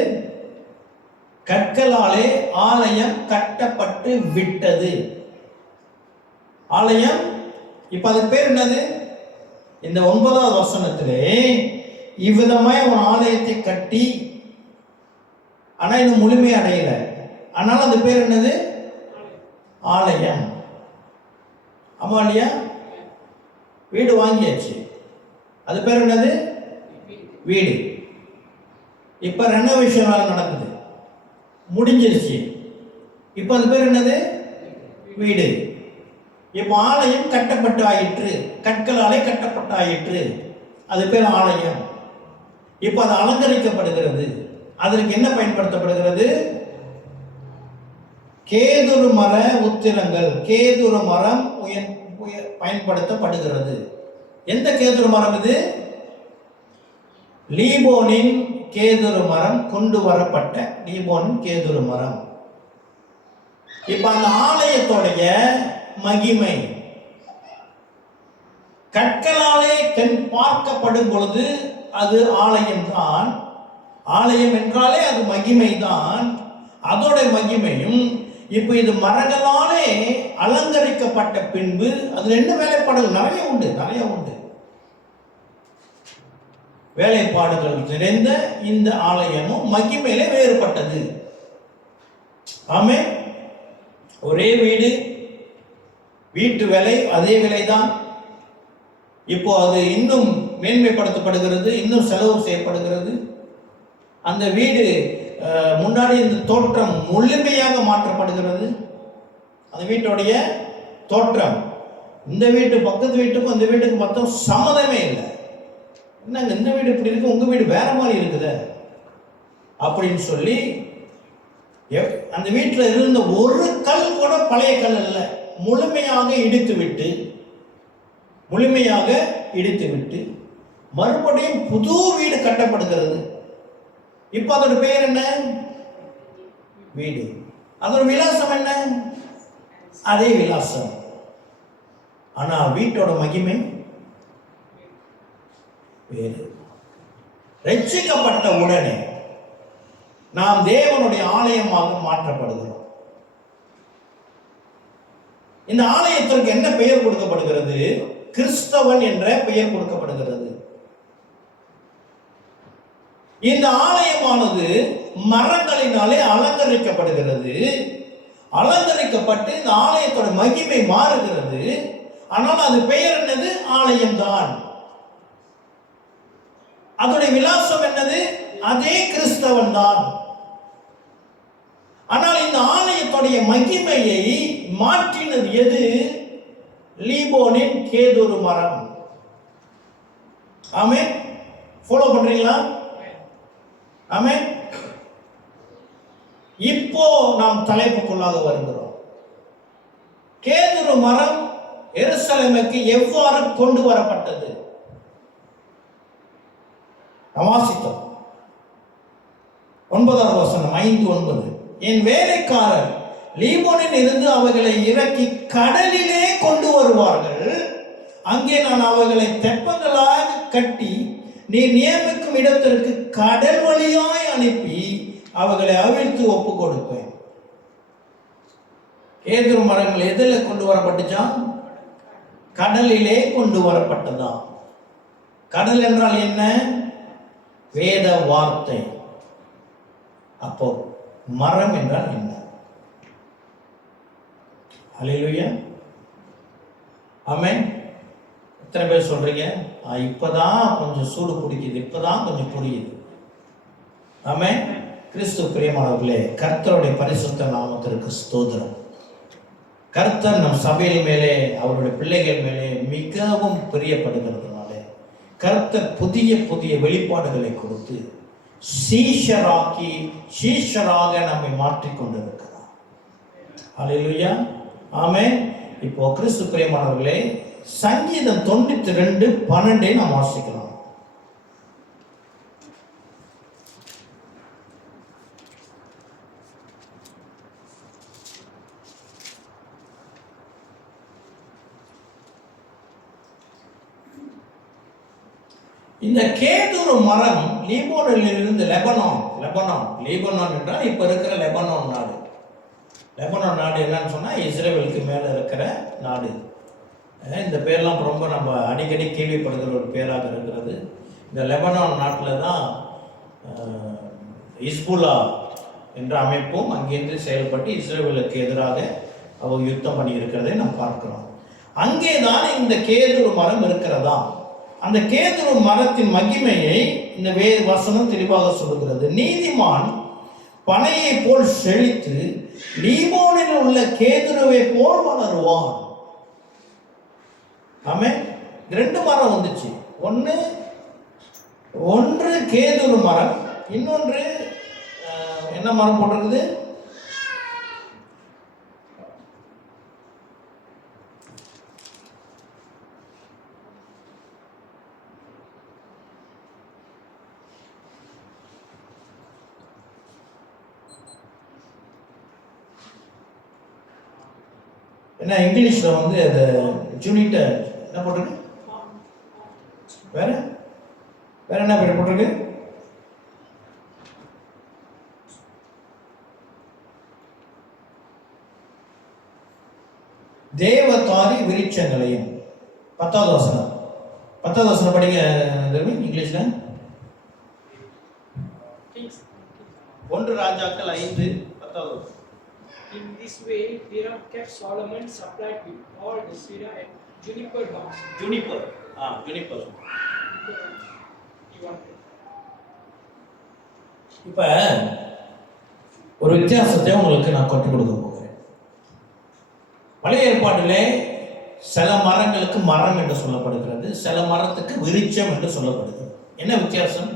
கற்களாலே ஆலயம் கட்டப்பட்டு விட்டது. ஆலயம் இப்ப அது பேர் என்னது? இந்த 9வது வசனத்திலே இவ்விதமாய் அவன் ஆலயத்தை கட்டி, ஆனா இன்னும் முழுமை அடையல. ஆனால் அந்த பேர் என்னது? ஆலயம். ஆமா இல்லையா? வீடு வாங்கியாச்சு, அது பேர் என்னது? வீடு. இப்ப ரெனோவேஷன் வேலை நடக்குது, முடிஞ்சிருச்சு. இப்ப அது பேர் என்னது? வீடு. இப்ப ஆலயம் கட்டப்பட்டு ஆயிற்று, கற்களாலே கட்டப்பட்டு ஆயிற்று, அது பேர் ஆலயம். இப்ப அது அலங்கரிக்கப்படுகிறது. அதற்கு என்ன பயன்படுத்தப்படுகிறது? கேதுரு மர உத்திரங்கள், கேதுரு மரம் பயன்படுத்தப்படுகிறது. எந்த கேதுரு மரம் இது? லீபோனின் கேதுரு மரம் கொண்டு வரப்பட்ட லீபோனின் கேதுரு மரம். இப்ப அந்த ஆலயத்துடைய மகிமை கற்களாலே பார்க்கப்படும் பொழுது அது ஆலயம்தான். ஆலயம் என்றாலே அது மகிமை தான். அதோட மகிமையும் இப்ப இது மரங்களாலே அலங்கரிக்கப்பட்ட பின்பு அதுல என்ன வேலைப்பாடுகள் நிறைய உண்டு, நிறைய உண்டு. வேலைப்பாடுகள் நிறைந்த இந்த ஆலயமும் மகிமையிலே வேறுபட்டது. ஆமே. ஒரே வீடு, வீட்டு விலை அதே விலைதான். இப்போ அது இன்னும் மேன்மைப்படுத்தப்படுகிறது, இன்னும் செலவு செய்யப்படுகிறது. அந்த வீடு முன்னாடி இந்த தோற்றம் முழுமையாக மாற்றப்படுகிறது. அந்த வீட்டுடைய தோற்றம் இந்த வீட்டு பக்கத்து வீட்டுக்கும் அந்த வீட்டுக்கு மொத்தம் சம்மதமே இல்லை. என்னங்க இந்த வீடு இப்படி இருக்கு, உங்க வீடு வேற மாதிரி இருக்குது அப்படின்னு சொல்லி அந்த வீட்டில் இருந்த ஒரு கல் கூட பழைய கல் அல்ல, முழுமையாக இடித்து விட்டு மறுபடியும் புது வீடு கட்டப்படுகிறது. இப்ப அதோட பெயர் என்ன? வீடு. அதோட விலாசம் என்ன? அதே விலாசம். ஆனா வீட்டோட மகிமை வேறு. ரட்சிக்கப்பட்ட உடனே நாம் தேவனுடைய ஆலயமாக மாற்றப்படுகிறோம். இந்த ஆலயத்திற்கு என்ன பெயர் கொடுக்கப்படுகிறது? கிறிஸ்தவன் என்ற பெயர் கொடுக்கப்படுகிறது. இந்த ஆலயமானது மரங்களினாலே அலங்கரிக்கப்படுகிறது. அலங்கரிக்கப்பட்டு இந்த ஆலயத்தோட மகிமை மாறுகிறது. ஆனால் அது பெயர் என்னது? ஆலயம்தான். அதோடைய விலாசம் என்னது? அதே கிறிஸ்தவன் தான். ஆனால் இந்த ஆலயத்துடைய மகிமையை மாற்றினது எது? லீபோனின் கேதுரு மரம். ஆமே. ஃபாலோ பண்றீங்களா? ஆமே. இப்போ நாம் தலைப்புக்குள்ளாக வருகிறோம். கேதுரு மரம் எருசலேமுக்கு எவ்வாறு கொண்டு வரப்பட்டது? வாசித்தோம். 9வது வசனம் 5:9. என் வேலைக்காரர் லீபோனில் இருந்து அவர்களை இறக்கி கடலிலே கொண்டு வருவார்கள். அங்கே நான் அவர்களை தெப்பங்களாக கட்டி நீ நியமிக்கும் இடத்திற்கு கடல் வழியாய் அனுப்பி அவர்களை அவிழ்த்து ஒப்பு கொடுப்பேன். கேதுரு மரங்கள் எதில் கொண்டு வரப்பட்டுச்சான்? கடலிலே கொண்டு வரப்பட்டதான். கடல் என்றால் என்ன? வேத வார்த்தை. அப்போ மரம் என்றால் என்ன? ஹல்லேலூயா. ஆமென். எத்தனை பேர் சொல்றீங்க இப்பதான் கொஞ்சம் சூடு பிடிக்குது, இப்பதான் கொஞ்சம் புரியுது? ஆமென். கிறிஸ்து பிரியமானவர்களே, கர்த்தருடைய பரிசுத்த நாமத்திற்கு ஸ்தோத்திரம். கர்த்தர் நம் சபையின் மேலே அவருடைய பிள்ளைகள் மேலே மிகவும் பிரியப்படுகிறதுனால கர்த்தர் புதிய புதிய வெளிப்பாடுகளை கொடுத்து சீஷராக நம்மை மாற்றிக் கொண்டிருக்கிறார். ஹல்லேலூயா, ஆமென். இப்போ கிறிஸ்து பிரியமானவர்களே, சங்கீதம் 92:12 நாம் வாசிக்கலாம். இந்த கேதுரு மரம் லீபனோனிலிருந்து லெபனான் என்றால் இப்ப இருக்கிற லெபனான் நாடு. லெபனான் நாடு என்னன்னு சொன்னா இஸ்ரேலுக்கு மேல இருக்கிற நாடு. இந்த பேர்லாம் ரொம்ப நம்ம அடிக்கடி கேள்விப்படுகிற ஒரு பேராக இருக்கிறது. இந்த லெபனான் நாட்டில் தான் ஹிஸ்புல்லா என்ற அமைப்பும் அங்கிருந்து செயல்பட்டு இஸ்ரேலுக்கு எதிராக அவங்க யுத்தம் பண்ணி இருக்கிறதை நாம் பார்க்கிறோம். அங்கே தான் இந்த கேதுரு மரம் இருக்கிறதா. அந்த கேதுரு மரத்தின் மகிமையை இந்த வசனம் தெளிவாக சொல்லுகிறது. நீதிமான் பனையை போல் செழித்து லீபோனில் உள்ள கேதுருவை போல் வளருவான். ஆமென். 2 மரம் வந்துச்சு. ஒன்று கேதுரு மரம், இன்னொன்று என்ன மரம் போட்டிருக்குது? என்ன இங்கிலீஷ்ல வந்து அது ஜூனிட்டர் என்ன போட்டிருக்கு? வேற என்ன பேர் போட்டிருக்கு? தேவதாரி விருட்சங்களையும். 10வது வசனம் படிங்க இங்கிலீஷ்ல. 1 ராஜாக்கள் 5:10. In this way, Hiram kept Solomon supplied with all the cedar and juniper boughs. Juniper. இப்ப ஒரு வித்தியாசத்தை உங்களுக்கு நான் கற்றுக் கொடுக்க போகிறேன். பழைய ஏற்பாட்டிலே சில மரங்களுக்கு மரம் என்று சொல்லப்படுகிறது, சில மரத்துக்கு விருட்சம் என்று சொல்லப்படுகிறது. என்ன வித்தியாசம்?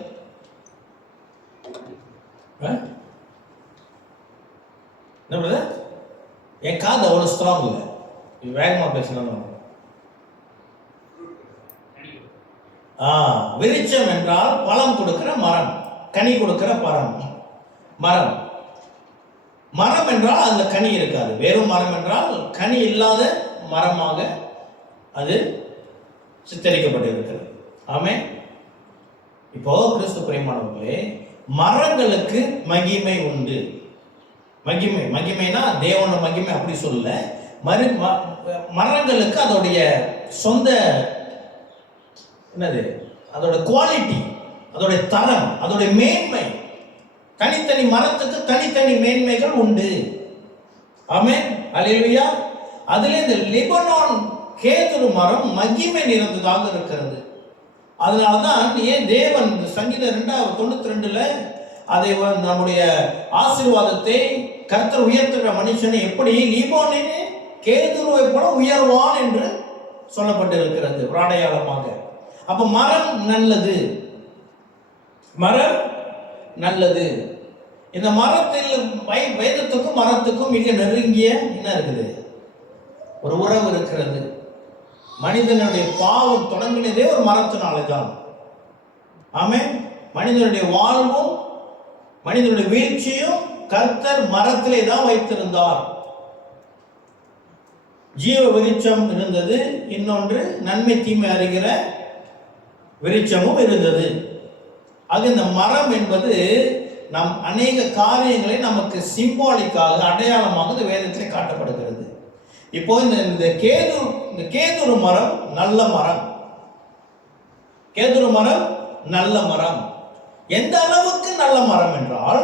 என் காது அவ்வளவு ஸ்ட்ராங் இல்லை, வேகமா பேசணும். விருட்சம் என்றால் பழம் கொடுக்கிற மரம், கனி கொடுக்கிற மரம். மரம் என்றால் அதுல கனி இருக்காது. வெறும் மரம் என்றால் கனி இல்லாத மரமாக அது சித்தரிக்கப்பட்டிருக்கிறது. ஆமென். இப்போ கிறிஸ்து பிரியமானவர்களே, மரங்களுக்கு மகிமை உண்டு. மகிமைனா தேவனோட மகிமை அப்படி சொல்ல, மரங்களுக்கு அதோடைய சொந்த என்னது, அதோட குவாலிட்டி, அதோடைய தரம், அதோடைய மேன்மை. தனித்தனி மரத்துக்கு தனித்தனி மேன்மைகள் உண்டு. ஆமென், அல்லேலூயா. அதிலே இந்த லெபனான் கேதுரு மரம் மகிமை நிறைந்ததாக இருக்கிறது. அதனால்தான் ஏன் தேவன் சங்கீதம் 92:92 அதை நம்முடைய ஆசீர்வாதத்தை கர்த்தர் உயர்த்துகிற மனுஷனை எப்படி லீபோனின் கேதுருவை போல உயர்வான் என்று சொல்லப்பட்டிருக்கிறது ஒரு அடையாளமாக. அப்ப மரம் நல்லது. இந்த மரத்தில் வேதத்துக்கும் மரத்துக்கும் மிக நெருங்கிய என்ன இருக்குது, ஒரு உறவு இருக்கிறது. மனிதனுடைய பாவம் தொடங்கினதே ஒரு மரத்தினால தான். ஆமென். மனிதனுடைய வாழ்வும் மனிதனுடைய வீழ்ச்சியும் கர்த்தர் மரத்திலே தான் வைத்திருந்தார். ஜீவ விருட்சம் இருந்தது, இன்னொன்று நன்மை தீமை அறிகிற விருட்சமும் இருந்தது. அது இந்த மரம் என்பது நம் அநேக காரியங்களை நமக்கு சிம்பாலிக்காக அடையாளமாக இந்த வேதத்திலே காட்டப்படுகிறது. இப்போ இந்த கேதுரு மரம் நல்ல மரம். கேதுரு மரம் நல்ல மரம். எந்த அளவுக்கு நல்ல மரம் என்றால்,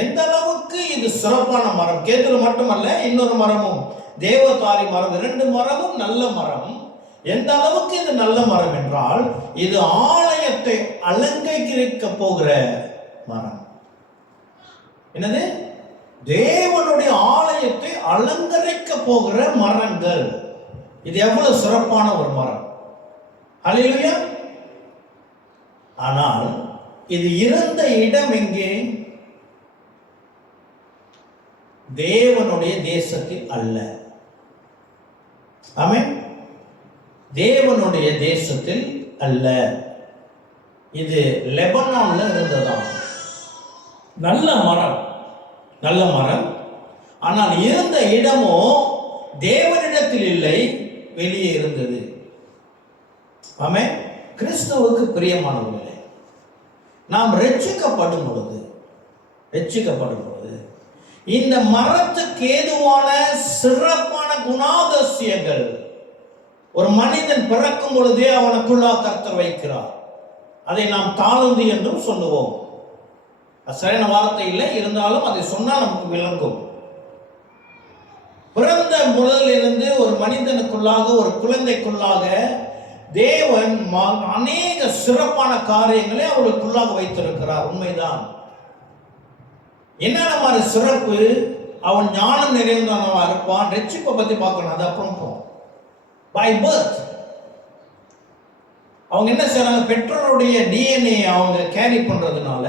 எந்த அளவுக்கு இது சிறப்பான மரம். கேதுரு மட்டுமல்ல, இன்னொரு மரமும் தேவதாரி மரம், 2 மரமும் நல்ல மரம். எந்த அளவுக்கு இது நல்ல மரம் என்றால், இது ஆலயத்தை அலங்கரிக்க போகிற மரம். என்னது? தேவனுடைய ஆலயத்தை அலங்கரிக்க போகிற மரங்கள். இது எவ்வளவு சிறப்பான ஒரு மரம். அல்லேலூயா. ஆனால் இது இருந்த இடம் எங்கே? தேவனுடைய தேசத்தில் அல்ல. ஆமென். தேவனுடைய தேசத்தில் அல்ல. இது லெபனான்ல இருந்ததாம். நல்ல மரம், நல்ல மரம். ஆனால் இருந்த இடமோ தேவனிடத்தில் இல்லை, வெளியே இருந்தது. ஆமென். கிறிஸ்துவுக்கு பிரியமானவர்களே, நாம் ரட்சிக்கப்படும் பொழுது இந்த மரத்துக்கு ஏதுவான சிறப்பான குணாதிசயங்கள் ஒரு மனிதன் பிறக்கும் பொழுதே அவனுக்குள்ளா கர்த்தர் வைக்கிறார். அதை நாம் தாளந்து என்றும் சொல்லுவோம். சரியான வார்த்தை இல்லை, இருந்தாலும் அதை சொன்னால் நமக்கு விளங்கும். பிறந்த முதலிலிருந்து ஒரு மனிதனுக்குள்ளாக, ஒரு குழந்தைக்குள்ளாக தேவன் அநேக சிறப்பான காரியங்களை அவர்களுக்குள்ளாக வைத்திருக்கிறார். உண்மைதான். என்னென்ன மாதிரி சிறப்பு? அவன் ஞானம் நிறைந்தவனாக இருப்பான். ரட்சிப்பை பத்தி பார்க்கணும், அது அப்புறம். பை பர்த் அவங்க என்ன செய்யறாங்க? பெற்றோருடைய டிஎன்ஏ அவங்க கேரி பண்றதுனால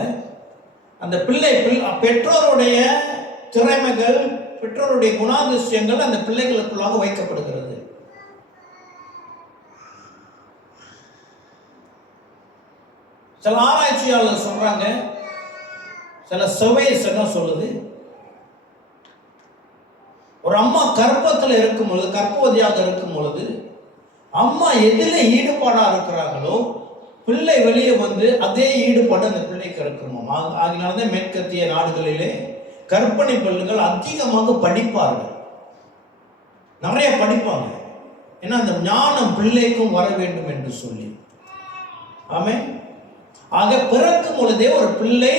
அந்த பெற்றோருடைய திறமைகள், பெற்றோருடைய குணாதிசயங்கள் அந்த பிள்ளைகளுக்குள்ளாக வைக்கப்படுகிறது. சில ஆராய்ச்சியாளர் சொல்றாங்க, சில சர்வேஸ் என்ன சொல்லுது, ஒரு அம்மா கர்ப்பத்தில் இருக்கும் பொழுது, கர்ப்பவதியாக இருக்கும் பொழுது அம்மா எதில் ஈடுபாடா இருக்கிறாங்களோ பிள்ளை வெளியே வந்து அதே ஈடுபாடு அந்த பிள்ளைக்கு இருக்கணுமா. அதனாலதான் மேற்கத்திய நாடுகளிலே கர்ப்பிணி பெண்கள் அதிகமாக படிப்பார்கள், நிறைய படிப்பாங்க. ஏன்னா அந்த ஞானம் பிள்ளைக்கும் வர வேண்டும் என்று சொல்லி. ஆமென். ஆக பிறக்கும் பொழுதே ஒரு பிள்ளை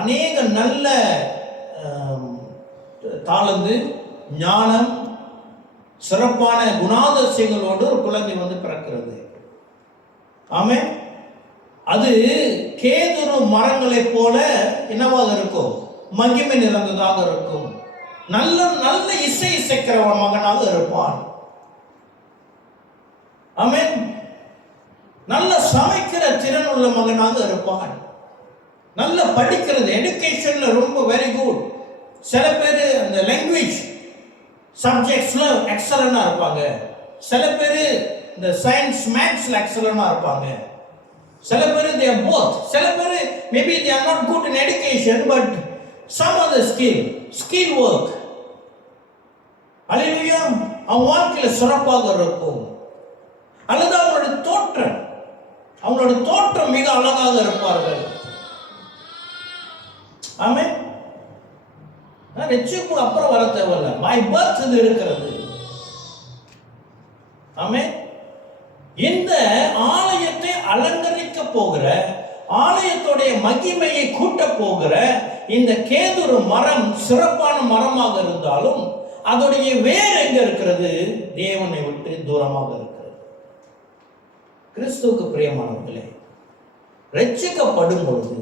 அநேக நல்ல தாளந்து, ஞானம், சிறப்பான குணாதிசயங்களோடு ஒரு குழந்தை வந்து பிறக்கிறது. ஆமென். அது கேதுரு மரங்களைப் போல என்னவாக இருக்கும்? மகிமை நிறைந்ததாக இருக்கும். நல்ல நல்ல இசை இசைக்கிற மகனாக இருப்பான். ஆமென். நல்ல சமைக்கிற திறன் உள்ள மகனாக இருப்பான். நல்ல படிக்கிறது, எடுகேஷன்ல ரொம்ப வெரி குட். சில பேர் அந்த லாங்குவேஜ் சப்ஜெக்ட்ஸ்ல எக்ஸலண்டா இருப்பாங்க. சில பேர் இந்த சயின்ஸ் மேத்ஸ்ல எக்ஸலண்டா இருப்பாங்க. சில பேர் they are both. சில பேர் maybe they are not good in education but some other skill work. அல்லேலூயா. அவங்க வாழ்க்கையில சிறப்பாக இருக்கும். அல்லது அவங்களோட தோற்றம் மிக அழகாக இருப்பார்கள். ஆமென். ரட்சிப்பு அப்புறம் வர தேவையில்லை, பை பர்த் இது இருக்கிறது. ஆமென். இந்த ஆலயத்தை அலங்கரிக்க போகிற, ஆலயத்துடைய மகிமையை கூட்ட போகிற இந்த கேதுரு மரம் சிறப்பான மரமாக இருந்தாலும் அதோடைய வேர் எங்க இருக்கிறது? தேவனை விட்டு தூரமாக இருக்கிறது. கிறிஸ்துவுக்கு பிரியமானவர்களே, ரட்சிக்கப்படும் பொழுது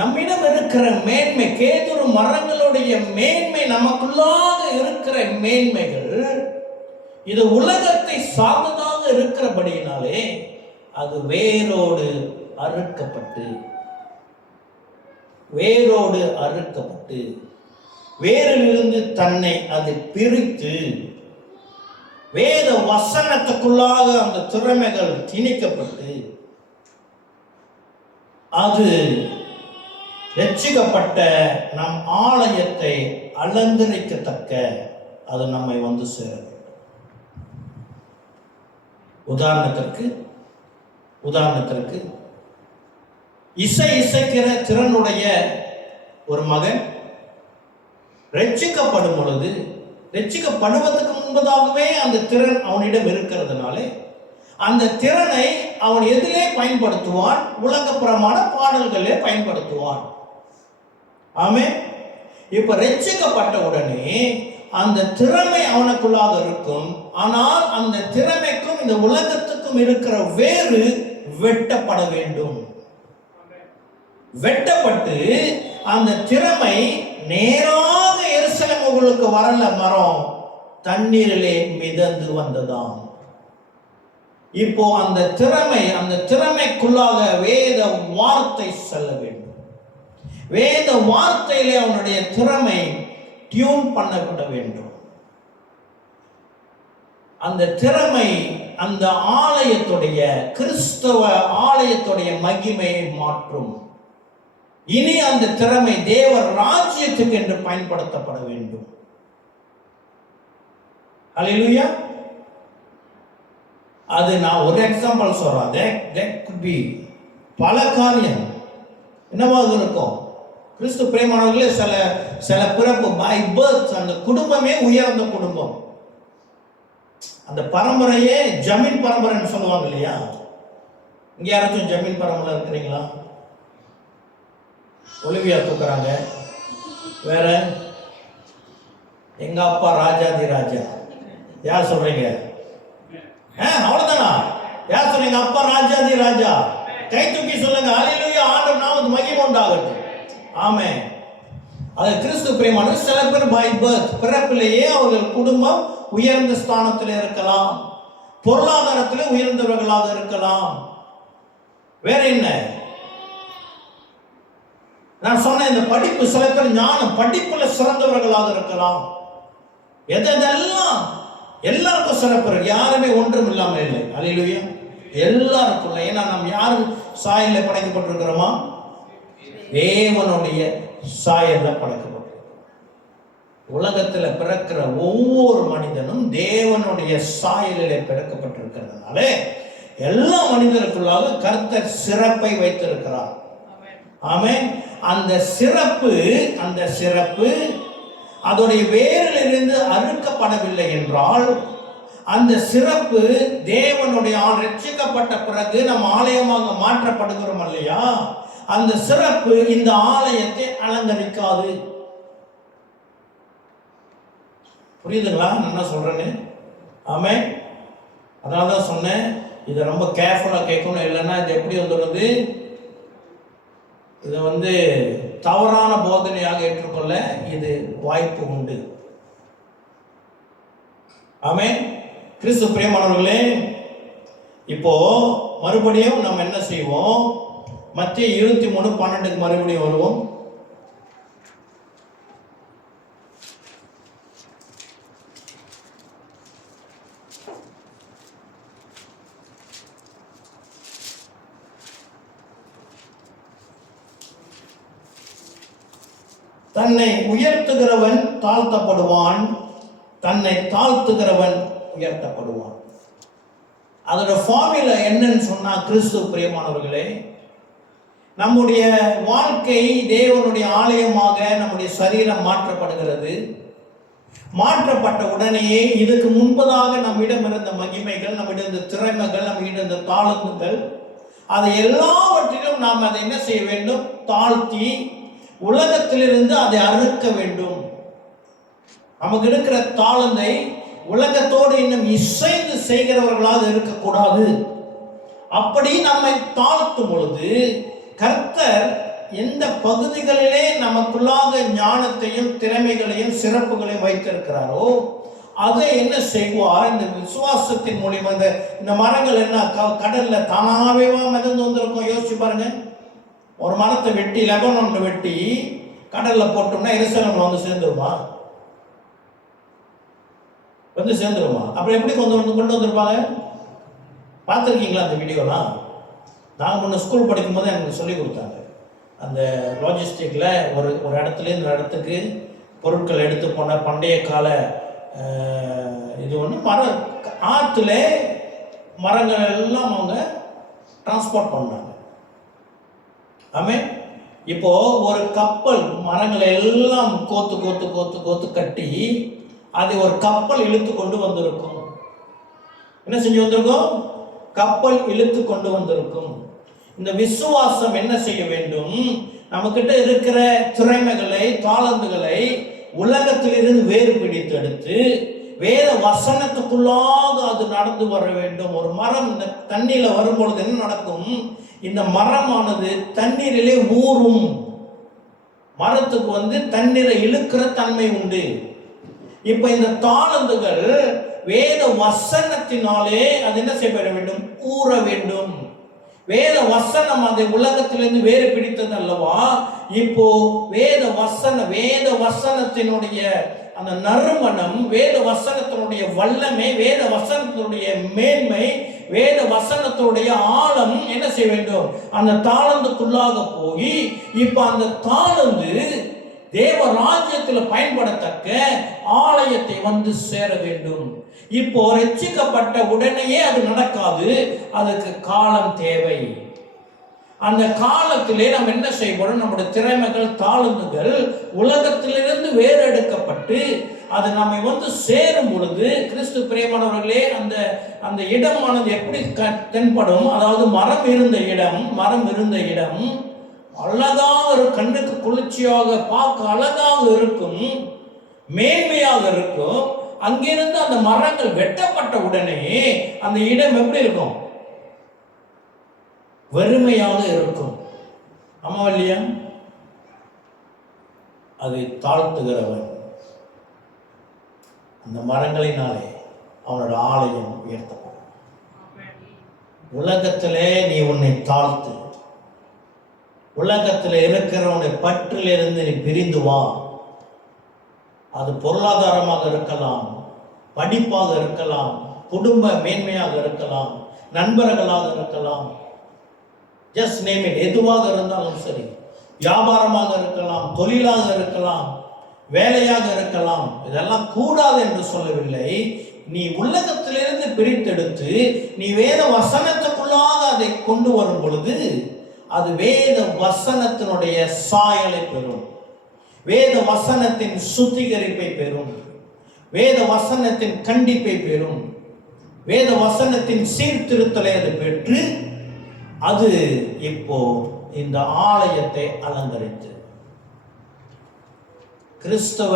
நம்மிடம் இருக்கிற மேன்மை, கேதுரு மரங்களுடைய மேன்மை, நமக்குள்ளாக இருக்கிற மேன்மைகள் இது உலகத்தை சார்ந்ததாக இருக்கிறபடியினாலே அது வேரோடு அறுக்கப்பட்டு வேரிலிருந்து தன்னை அது பிரித்து வேத வசனத்துக்குள்ளாக அந்த திறமைகள் திணிக்கப்பட்டு அது ரட்சிக்கப்பட்ட நம் ஆலயத்தை அலங்கரிக்கத்தக்க அது நம்மை வந்து சேர வேண்டும். உதாரணத்திற்கு இசைக்கிற திறனுடைய ஒரு மகன் ரட்சிக்கப்படும் பொழுது, ரட்சிக்கப்படுவதற்கு முன்பதாகவே அந்த திறன் அவனிடம் இருக்கிறதுனாலே அந்த திறனை அவன் எதிலே பயன்படுத்துவான்? உலகப்புறமான பாடல்களே பயன்படுத்துவான். ஆமென். இப்ப ரட்சிக்கப்பட்ட உடனே அந்த திறமை அவனுக்குள்ளாக இருக்கும். ஆனால் அந்த திறமைக்கும் இந்த உலகத்துக்கும் இருக்கிற வேறு வெட்டப்பட வேண்டும். வெட்டப்பட்டு அந்த திறமை நேராக எருசலேமுக்கு வரல, மரம் தண்ணீரிலே மிதந்து வந்ததாம். இப்போ அந்த திறமைக்குள்ளாக வேத வார்த்தை செல்ல வேண்டும். வேத வார்த்தையிலே அவனுடைய திறமை டியூன் பண்ணப்பட வேண்டும். அந்த திறமை அந்த ஆலயத்துடைய கிறிஸ்தவ ஆலயத்துடைய மகிமையை மாற்றும். இனி அந்த திறமை தேவ ராஜ்யத்துக்கு என்று பயன்படுத்தப்பட வேண்டும். அல்லேலூயா. அது நான் ஒரு எக்ஸாம்பிள் சொல்றேன். that could be பல காரியம் என்னவாக இருக்கும். கிறிஸ்து பிரியமானவர்களே, சில பிறப்பு பை பர்த், அந்த குடும்பமே உயர்ந்த குடும்பம். அந்த பரம்பரையே ஜமீன் பரம்பரைன்னு சொல்லுவாங்க இல்லையா? இங்க யாராச்சும் ஜமீன் பரம்பரை இருக்கிறீங்களா? ஒலிவியா தூக்குறாங்க. வேற எங்க அப்பா ராஜாதி ராஜா. யார் சொல்றீங்க? அவ்வளவுதானா? யார் சொல்றீங்க அப்பா ராஜாதி ராஜா? கை தூக்கி சொல்லுங்க. அல்லேலூயா. ஆண்டவர் நாமத்துக்கு மகிமை உண்டாகட்டும். ஆமென். அது கிறிஸ்து பிரியமான சில பேர் பை பர்த் பிறப்பிலேயே அவர்கள் குடும்பம் உயர்ந்த ஸ்தானத்தில் இருக்கலாம், பொருளாதாரத்தில் உயர்ந்தவர்களாக இருக்கலாம். வேற என்ன நான் சொன்ன இந்த படிப்பு, சில பேர் ஞானம் படிப்புல சிறந்தவர்களாக இருக்கலாம். எதெல்லாம் எல்லாருக்கும் சிறப்பு, யாருமே ஒன்றும் இல்லாம இல்லை. அல்லேலூயா. எல்லாருக்கும். ஏன்னா நாம் யாரு சாயல்ல படைக்கப்பட்டிருக்கிறோமா? தேவனுடைய சாயல்ல படைக்கப்பட்டிருக்கிறோம். உலகத்துல பிறக்கிற ஒவ்வொரு மனிதனும் தேவனுடைய சாயலிலே பிறக்கப்பட்டிருக்கிறதுனால எல்லா மனிதருக்குள்ளாக கர்த்தர் சிறப்பை வைத்திருக்கிறார். ஆமென். அந்த சிறப்பு அதோடைய வேரிலிருந்து அறுக்கப்படவில்லை என்றால், அந்த சிறப்பு தேவனுடைய ரட்சிக்கப்பட்ட பிறகு நம் ஆலயமாக மாற்றப்படுகிறோம் இல்லையா? அந்த சிறப்பு இந்த ஆலயத்தை அலங்கரிக்காது. புரியுதுங்களா நான் என்ன சொல்றேன்னு? ஆமென். அதனால தான் சொன்னேன், இதை ரொம்ப கேர்ஃபுல்லா கேட்கணும். இல்லைன்னா இது எப்படி வந்துடுது, இதை தவறான போதனையாக ஏற்றுக்கொள்ள இது வாய்ப்பு உண்டு. ஆமென். கிறிஸ்து பிரியமானவர்களே, இப்போ மறுபடியும் நம்ம என்ன செய்வோம்? மத்திய 23:12 மறுபடியும் வருவோம். தன்னை உயர்த்துகிறவன் தாழ்த்தப்படுவான், தன்னை தாழ்த்துகிறவன் உயர்த்தப்படுவான். அதோட ஃபார்முலா என்னன்னு சொன்னா, கிறிஸ்து பிரியமானவர்களே, நம்முடைய வாழ்க்கை தேவனுடைய ஆலயமாக நம்முடைய சரீரம் மாற்றப்படுகிறது. மாற்றப்பட்ட உடனேயே இதுக்கு முன்பதாக நம்மிடம் இருந்த மகிமைகள், நம்மிடம் இருந்த திறமைகள், நம்மிடம் இருந்த தாளந்துகள், அதை எல்லாவற்றிலும் நாம் அதை என்ன செய்ய வேண்டும்? தாழ்த்தி உலகத்திலிருந்து அதை அறுக்க வேண்டும். நமக்கு இருக்கிற தாளந்தை உலகத்தோடு இன்னும் இசைந்து செய்கிறவர்களாக இருக்கக்கூடாது. அப்படி நம்மை தாழ்த்தும் பொழுது கர்த்தர் எந்த பகுதிகளிலே நமக்குள்ளாக ஞானத்தையும் திறமைகளையும் சிறப்புகளையும் வைத்திருக்கிறாரோ அதை என்ன செய்வார்? இந்த விசுவாசத்தின் மூலியமா இந்த மரங்கள் என்ன கடல்ல தானாகவே மிதந்து வந்திருக்கும். யோசிச்சு பாருங்க. ஒரு மரத்தை வெட்டி, லெபனான்ல வெட்டி கடல்ல போட்டோம்னா எருசலேம்ல வந்து சேர்ந்துருமா? அப்புறம் எப்படி கொண்டு வந்திருப்பாங்க? பார்த்துருக்கீங்களா அந்த வீடியோலாம்? நான் முன்ன ஸ்கூல் படிக்கும்போது எனக்கு சொல்லி கொடுத்தாங்க. அந்த லாஜிஸ்டிக்கில் ஒரு இடத்துல இந்த இடத்துக்கு பொருட்கள் எடுத்து போன பண்டைய கால இது மரம் ஆற்றுல மரங்கள் எல்லாம் அவங்க டிரான்ஸ்போர்ட் பண்ணாங்க. ஆமென். இப்போ ஒரு கப்பல் மரங்களை எல்லாம் கோத்து கோத்து கோத்து கோத்து கட்டி அதை ஒரு கப்பல் இழுத்து கொண்டு வந்திருக்கும். என்ன செஞ்சு வந்திருக்கும்? கப்பல் இழுத்து கொண்டு வந்திருக்கும். இந்த விசுவாசம் என்ன செய்ய வேண்டும்? நம்மகிட்ட இருக்கிற திறமைகளை, தாளந்துகளை உலகத்திலிருந்து வேறு பிடித்து எடுத்து வேத வசனத்துக்குள்ளாக அது நடந்து வர வேண்டும். ஒரு மரம் இந்த தண்ணீர்ல வரும்பொழுது என்ன நடக்கும்? இந்த மரமானது தண்ணீரிலே ஊறும். மரத்துக்கு தண்ணீரை இழுக்கிற தன்மை உண்டு. இப்ப இந்த தாளந்துகள் வேத வசனத்தினாலே அது என்ன செய்ய வேண்டும்? ஊற வேண்டும். வேத வசனம் அந்த உலகத்திலிருந்து வேறு பிடித்தது அல்லவா? இப்போ வேத வசனத்தினுடைய அந்த நறுமணம், வேத வசனத்தினுடைய வல்லமை, வேத வசனத்தினுடைய மேன்மை, வேத வசனத்துடைய ஆழம் என்ன செய்ய வேண்டும்? அந்த தாளந்துக்குள்ளாக போய் இப்ப அந்த தாளந்து தேவ ராஜ்யத்தில் பயன்படத்தக்க ஆலயத்தை வந்து சேர வேண்டும். இப்போ ரட்சிக்கப்பட்ட உடனேயே அது நடக்காது, அதுக்கு காலம் தேவை. அந்த காலத்திலே நாம் என்ன செய்யப்படும்? நம்முடைய திறமைகள், தாளந்துகள் உலகத்திலிருந்து வேறு எடுக்கப்பட்டு அது நம்மை வந்து சேரும் பொழுது, கிறிஸ்து பிரியமானவர்களே, அந்த இடமானது எப்படி தென்படும்? அதாவது மரம் இருந்த இடம் அழகாக ஒரு கண்ணுக்கு குளிர்ச்சியாக பார்க்க அழகாக இருக்கும், மேன்மையாக இருக்கும். அங்கிருந்து அந்த மரங்கள் வெட்டப்பட்ட உடனே அந்த இடம் எப்படி இருக்கும்? வறுமையாக இருக்கும். ஆமா இல்லையா? அதை தாழ்த்துகிறவன் அந்த மரங்களினாலே அவனோட ஆலயம் உயர்த்தப்படும். உலகத்திலே நீ உன்னை தாழ்த்து, உலகத்தில் இருக்கிறவனுடைய பற்றிலிருந்து நீ பிரிந்து வா. அது பொருளாதாரமாக இருக்கலாம், படிப்பாக இருக்கலாம், குடும்ப மேன்மையாக இருக்கலாம், நண்பர்களாக இருக்கலாம், ஜஸ்ட் நேம் இட், எதுவாக இருந்தாலும் சரி, வியாபாரமாக இருக்கலாம், தொழிலாக இருக்கலாம், வேலையாக இருக்கலாம். இதெல்லாம் கூடாது என்று சொல்லவில்லை. நீ உலகத்திலிருந்து பிரித்தெடுத்து நீ வேத வசனத்துக்குள்ளாக அதை கொண்டு வரும் பொழுது அது வேத வசனத்தினுடைய சாயலை பெறும், வேத வசனத்தின் சுத்திகரிப்பை பெறும், வேத வசனத்தின் கண்டிப்பை பெறும், வேத வசனத்தின் சீர்திருத்தலை அது பெற்று அது இப்போ இந்த ஆலயத்தை அலங்கரித்து கிறிஸ்தவ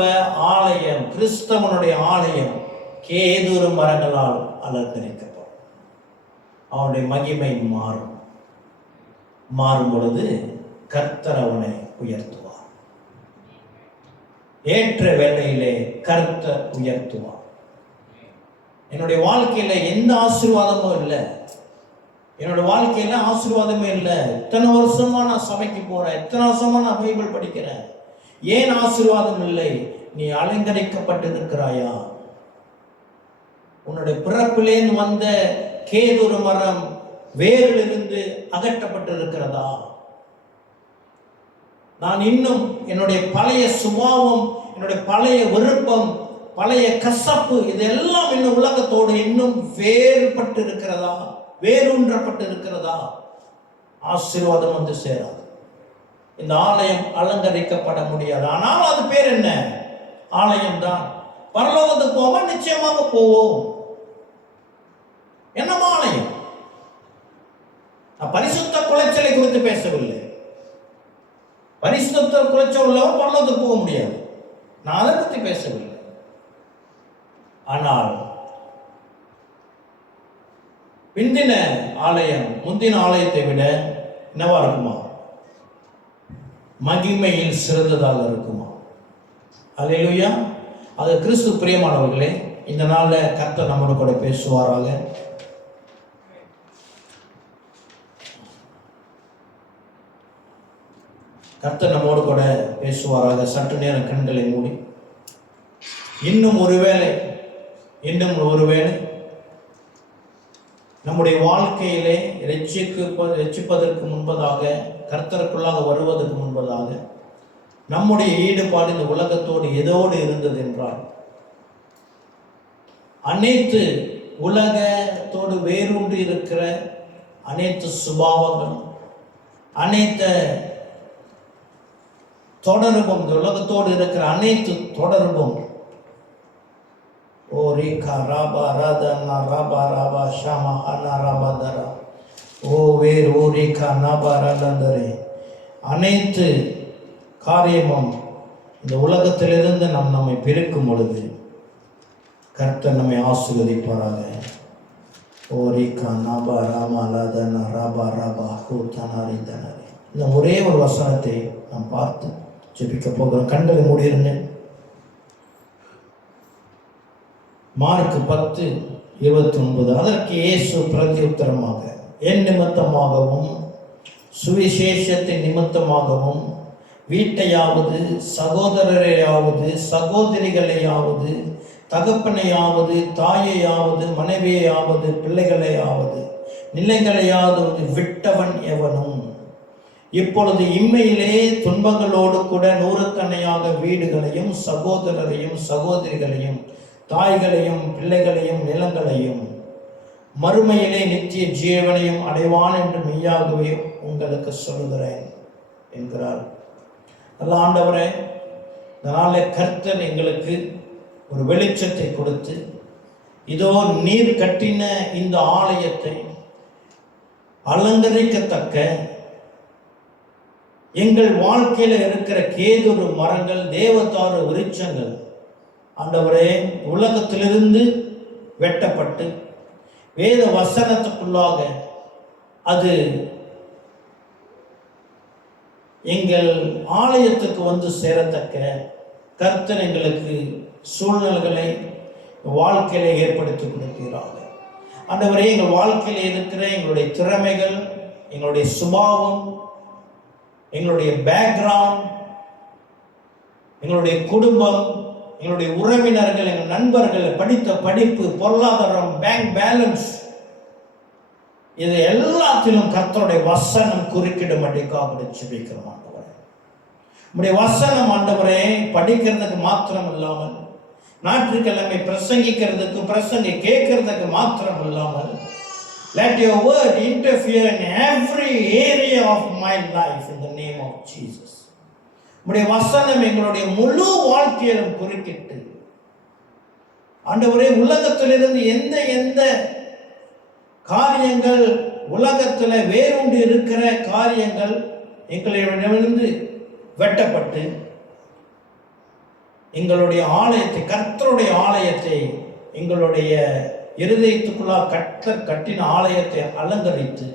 ஆலயம், கிறிஸ்தவனுடைய ஆலயம் கேதுரு மரங்களால் அலங்கரிக்கப்படும். அவனுடைய மகிமை மாறும் பொழுது கர்த்தர் அவனை உயர்த்துவார். ஏற்ற வேளையிலே கர்த்தர் உயர்த்துவார். என்னுடைய வாழ்க்கையில எந்த ஆசீர்வாதமும் இல்லை, என்னோட வாழ்க்கையில ஆசீர்வாதமே இல்லை. இத்தனை வருஷமா நான் சபைக்கு போறேன், இத்தனை வருஷமா நான் பைபிள் படிக்கிறேன், ஏன் ஆசீர்வாதம் இல்லை? நீ அலங்கரிக்கப்பட்டிருக்கிறாயா? உன்னுடைய பிறப்பிலேந்து வந்த கேதுரு மரம் வேரிலிருந்து அகற்றப்பட்டிருக்கிறதா? நான் இன்னும் என்னுடைய பழைய சுபாவம், என்னுடைய பழைய விருப்பம், பழைய கசப்பு, இதெல்லாம் இன்னும் உலகத்தோடு இன்னும் வேறுபட்டு இருக்கிறதா, வேரூன்றப்பட்டு இருக்கிறதா? ஆசீர்வாதம் வந்து சேராது. இந்த ஆலயம் அலங்கரிக்கப்பட முடியாது. ஆனால் அது பேர் என்ன? ஆலயம் தான். பரலோகத்துக்கு போக நிச்சயமாக போவோம். என்னமா ஆலயம்? பரிசுத்த குலைச்சலை குறித்து பேசவில்லை. பரிசுத்த குலைச்சல் உள்ளவர் பரலோகத்துக்கு போக முடியாது, நான் அதை பற்றி பேசவில்லை. ஆனால் பிந்தின ஆலயம் முந்தின ஆலயத்தை விட என்னவா இருக்குமா? மகிமையில் சிறந்ததாக இருக்குமா? அல்லேலூயா. அது கிறிஸ்து பிரியமானவர்களே, இந்த நாளில் கர்த்தர் நம்மோடு கூட பேசுவாராக. கர்த்தர் நம்மோடு கூட பேசுவாராக. சற்று நேரம் கண்களை மூடி இன்னும் ஒருவேளை நம்முடைய வாழ்க்கையிலே ரட்சிப்பதற்கு முன்பதாக, கர்த்தருக்குள்ளாக வருவதற்கு முன்பதாக நம்முடைய ஈடுபாடு இந்த உலகத்தோடு எதோடு இருந்தது என்றால், அனைத்து உலகத்தோடு வேரூன்றி இருக்கிற அனைத்து சுபாவங்களும், அனைத்து தொடர்பும், இந்த உலகத்தோடு இருக்கிற அனைத்து தொடர்பும், ஓ ரேகா ராபா ராதா ராபா ராபா ஷாமா அண்ணா ராபா தரா ஓ வேர் ஓ ரேகா நாபா ராதந்தரே, அனைத்து காரியமும் இந்த உலகத்திலிருந்து நம்மை பிரிக்கும் பொழுது கர்த்தர் நம்மை ஆசீர்வதிப்பாராக. ஓ ரேகா நாபா ராமா லாதனா ராபா ராபா ஹூதனாரி தனரே. இந்த ஒரே ஒரு வசனத்தை நாம் பார்த்து ஜெபிக்க போகிறோம். கண்களை மூடிருங்க. மார்க் 10:29. அதற்கு இயேசு பிரதியுத்தரமாக, என் நிமித்தமாகவும் சுவிசேஷத்தின் நிமித்தமாகவும் வீட்டையாவது சகோதரரையாவது சகோதரிகளையாவது தகப்பனையாவது தாயையாவது மனைவியையாவது பிள்ளைகளையாவது நிலைகளையாவது விட்டவன் எவனும் இப்பொழுது இம்மையிலே துன்பங்களோடு கூட நூறுத்தனையாக வீடுகளையும் சகோதரரையும் சகோதரிகளையும் தாய்களையும் பிள்ளைகளையும் நிலங்களையும் மறுமையிலே நித்திய ஜீவனையும் அடைவான் என்று மெய்யாகவே உங்களுக்கு சொல்லுகிறேன் என்கிறார். நல்ல ஆண்டவரே, இதனால கர்த்தர் எங்களுக்கு ஒரு வெளிச்சத்தை கொடுத்து, இதோ நீர் கட்டின இந்த ஆலயத்தை அலங்கரிக்கத்தக்க எங்கள் வாழ்க்கையில இருக்கிற கேதுரு மரங்கள், தேவதாரு விருட்சங்கள் ஆண்டவரே உலகத்திலிருந்து வெட்டப்பட்டு வேத வசனத்துக்குள்ளாக அது எங்கள் ஆலயத்துக்கு வந்து சேரத்தக்க கர்த்தர் எங்களுக்கு சூழ்நிலைகளை வாழ்க்கையில ஏற்படுத்தி கொடுக்கிறாங்க. ஆண்டவரே, எங்கள் வாழ்க்கையில இருக்கிற எங்களுடைய திறமைகள், எங்களுடைய சுபாவம், எங்களுடைய பேக்ரவுண்ட், எங்களுடைய குடும்பம், எங்களுடைய உறவினர்கள், எங்கள் நண்பர்கள், படித்த படிப்பு, பொருளாதாரம், பேங்க் பேலன்ஸ், இது எல்லாத்திலும் கர்த்தருடைய வசனம் குறுக்கிடும்படிக்காக ஜெபிக்கிறோம். ஆண்டவரே, உம்முடைய வசனம் ஆண்டவரே படிக்கிறதுக்கு மாத்திரம் இல்லாமல், ஞாயிற்றுக்கிழமை பிரசங்கி கேட்கறதுக்கு மாத்திரம் இல்லாமல், let your word interfere in every area of my life in the name of Jesus. உம்முடைய வசனம் எங்களுடைய முழு வாழ்க்கையிலும் குறுக்கிட்டு ஆண்டவரே உலகத்திலிருந்து எந்த காரியங்கள், உலகத்தில் வேரூண்டு இருக்கிற காரியங்கள் எங்களிடமிருந்து வெட்டப்பட்டு எங்களுடைய ஆலயத்தை, கர்த்தருடைய ஆலயத்தை, எங்களுடைய இருதயத்துக்குள்ளாக கர்த்தர் கட்டின ஆலயத்தை அலங்கரித்து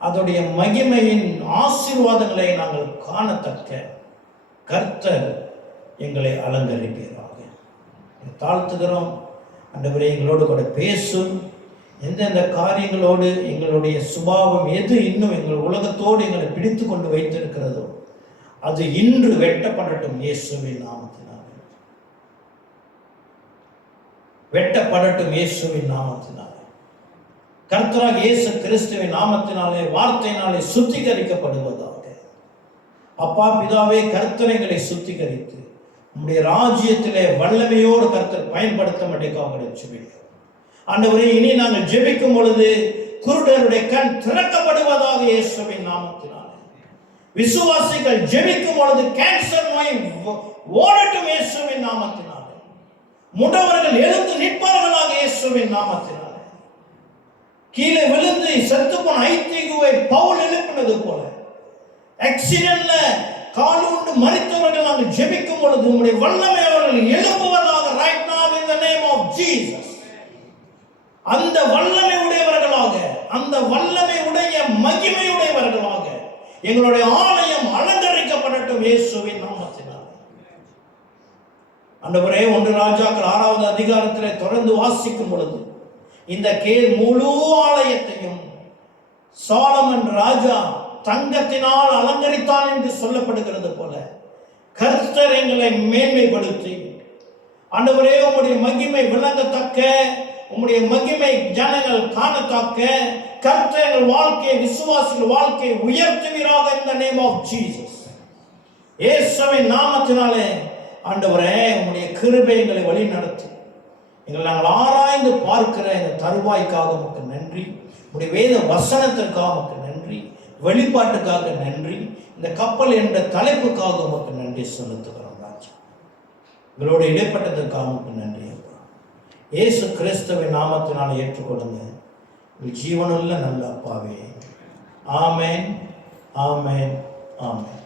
அதோடைய மகிமையின் ஆசீர்வாதங்களை நாங்கள் காணத்தக்க கர்த்தர் எங்களை அலங்கரிப்பீராக. தாழ்த்துகிறோம் ஆண்டவரே, எங்களோடு கூட பேசும். எந்தெந்த காரியங்களோடு எங்களுடைய சுபாவம் எது இன்னும் எங்கள் உலகத்தோடு எங்களை பிடித்து கொண்டு வைத்திருக்கிறதோ அது இன்று வெட்டப்படட்டும். இயேசுவின் நாமத்தினாலே வெட்டப்படட்டும். இயேசுவின் நாமத்தினாலே, கர்த்தராக இயேசு கிறிஸ்துவின் நாமத்தினாலே, வார்த்தையினாலே சுத்திகரிக்கப்படுவதாக. அப்பா பிதாவே, கர்த்தரைகளை சுத்திகரித்து உம்முடைய ராஜ்யத்திலே வல்லமையோடு கர்த்தர் பயன்படுத்த மாட்டேக்காக ஜெபிக்கிறோம். ஆண்டவரே, இனி நாங்கள் ஜெபிக்கும் பொழுது குருடருடைய கண் திறக்கப்படுவதாக இயேசுவின் நாமத்தினாலே. விசுவாசிகள் ஜெபிக்கும் பொழுது கேன்சர் நோய் ஓடட்டும் இயேசுவின் நாமத்தினாலே. முடவர்கள் எழுந்து நிற்பார்களாக இயேசுவின் நாமத்தினாலே. கீழே விழுந்து செத்து போன ஐத்திகுவை பவுல் எழுப்பினது போல ஆக்சிடென்ட்ல காலுண்டு மரித்தவர்கள் நாங்கள் ஜெபிக்கும் பொழுது உம்முடைய வல்லமை அவர்கள் எழுப்புவதாக right now in the name of Jesus. அந்த வல்லமை உடையவர்களாக, அந்த வல்லமை உடைய மகிமை உடையவர்களாக எங்களுடைய ஆலயம் அலங்கரிக்கப்படட்டும் இயேசுவின் நாமத்தினாலே. ஆண்டவரே, 1 ராஜாக்கள் 6வது அதிகாரத்திலே தொடர்ந்து வாசிக்கும் பொழுது இந்த முழு ஆலயத்தையும் சாலமன் ராஜா தங்கத்தினால் அலங்கரித்தான் என்று சொல்லப்படுகிறது போல கர்த்தர் எங்களை மேன்மைப்படுத்தி ஆண்டவரே உம்முடைய மகிமை விளங்கத்தக்க, உம்முடைய மகிமை ஜனங்கள் காணத்தக்க கர்த்தர் எங்கள் வாழ்க்கையை, விசுவாசிகள் வாழ்க்கையை உயர்த்துவீராக in the name of Jesus. இயேசுவின் நாமத்தினாலே ஆண்டவரே உம்முடைய கிருபை எங்களை வழி நடத்தி எங்களை நாங்கள் ஆராய்ந்து பார்க்கிற இந்த தருவாய்க்காக உமக்கு நன்றி. உம்முடைய வேத வசனத்திற்காக உமக்கு நன்றி. வெளிப்பாட்டுக்காக நன்றி. இந்த கப்பல் என்ற தலைப்புக்காக உமக்கு நன்றி செலுத்துகிறோம் ராஜா. எங்களோடு இடைப்பட்டதற்காக உமக்கு நன்றி அப்பா. இயேசு கிறிஸ்துவின் நாமத்தினால் ஏற்றுக்கொள்ளுங்க ஜீவனுள்ள நல்ல அப்பாவே. ஆமென், ஆமென், ஆமென்.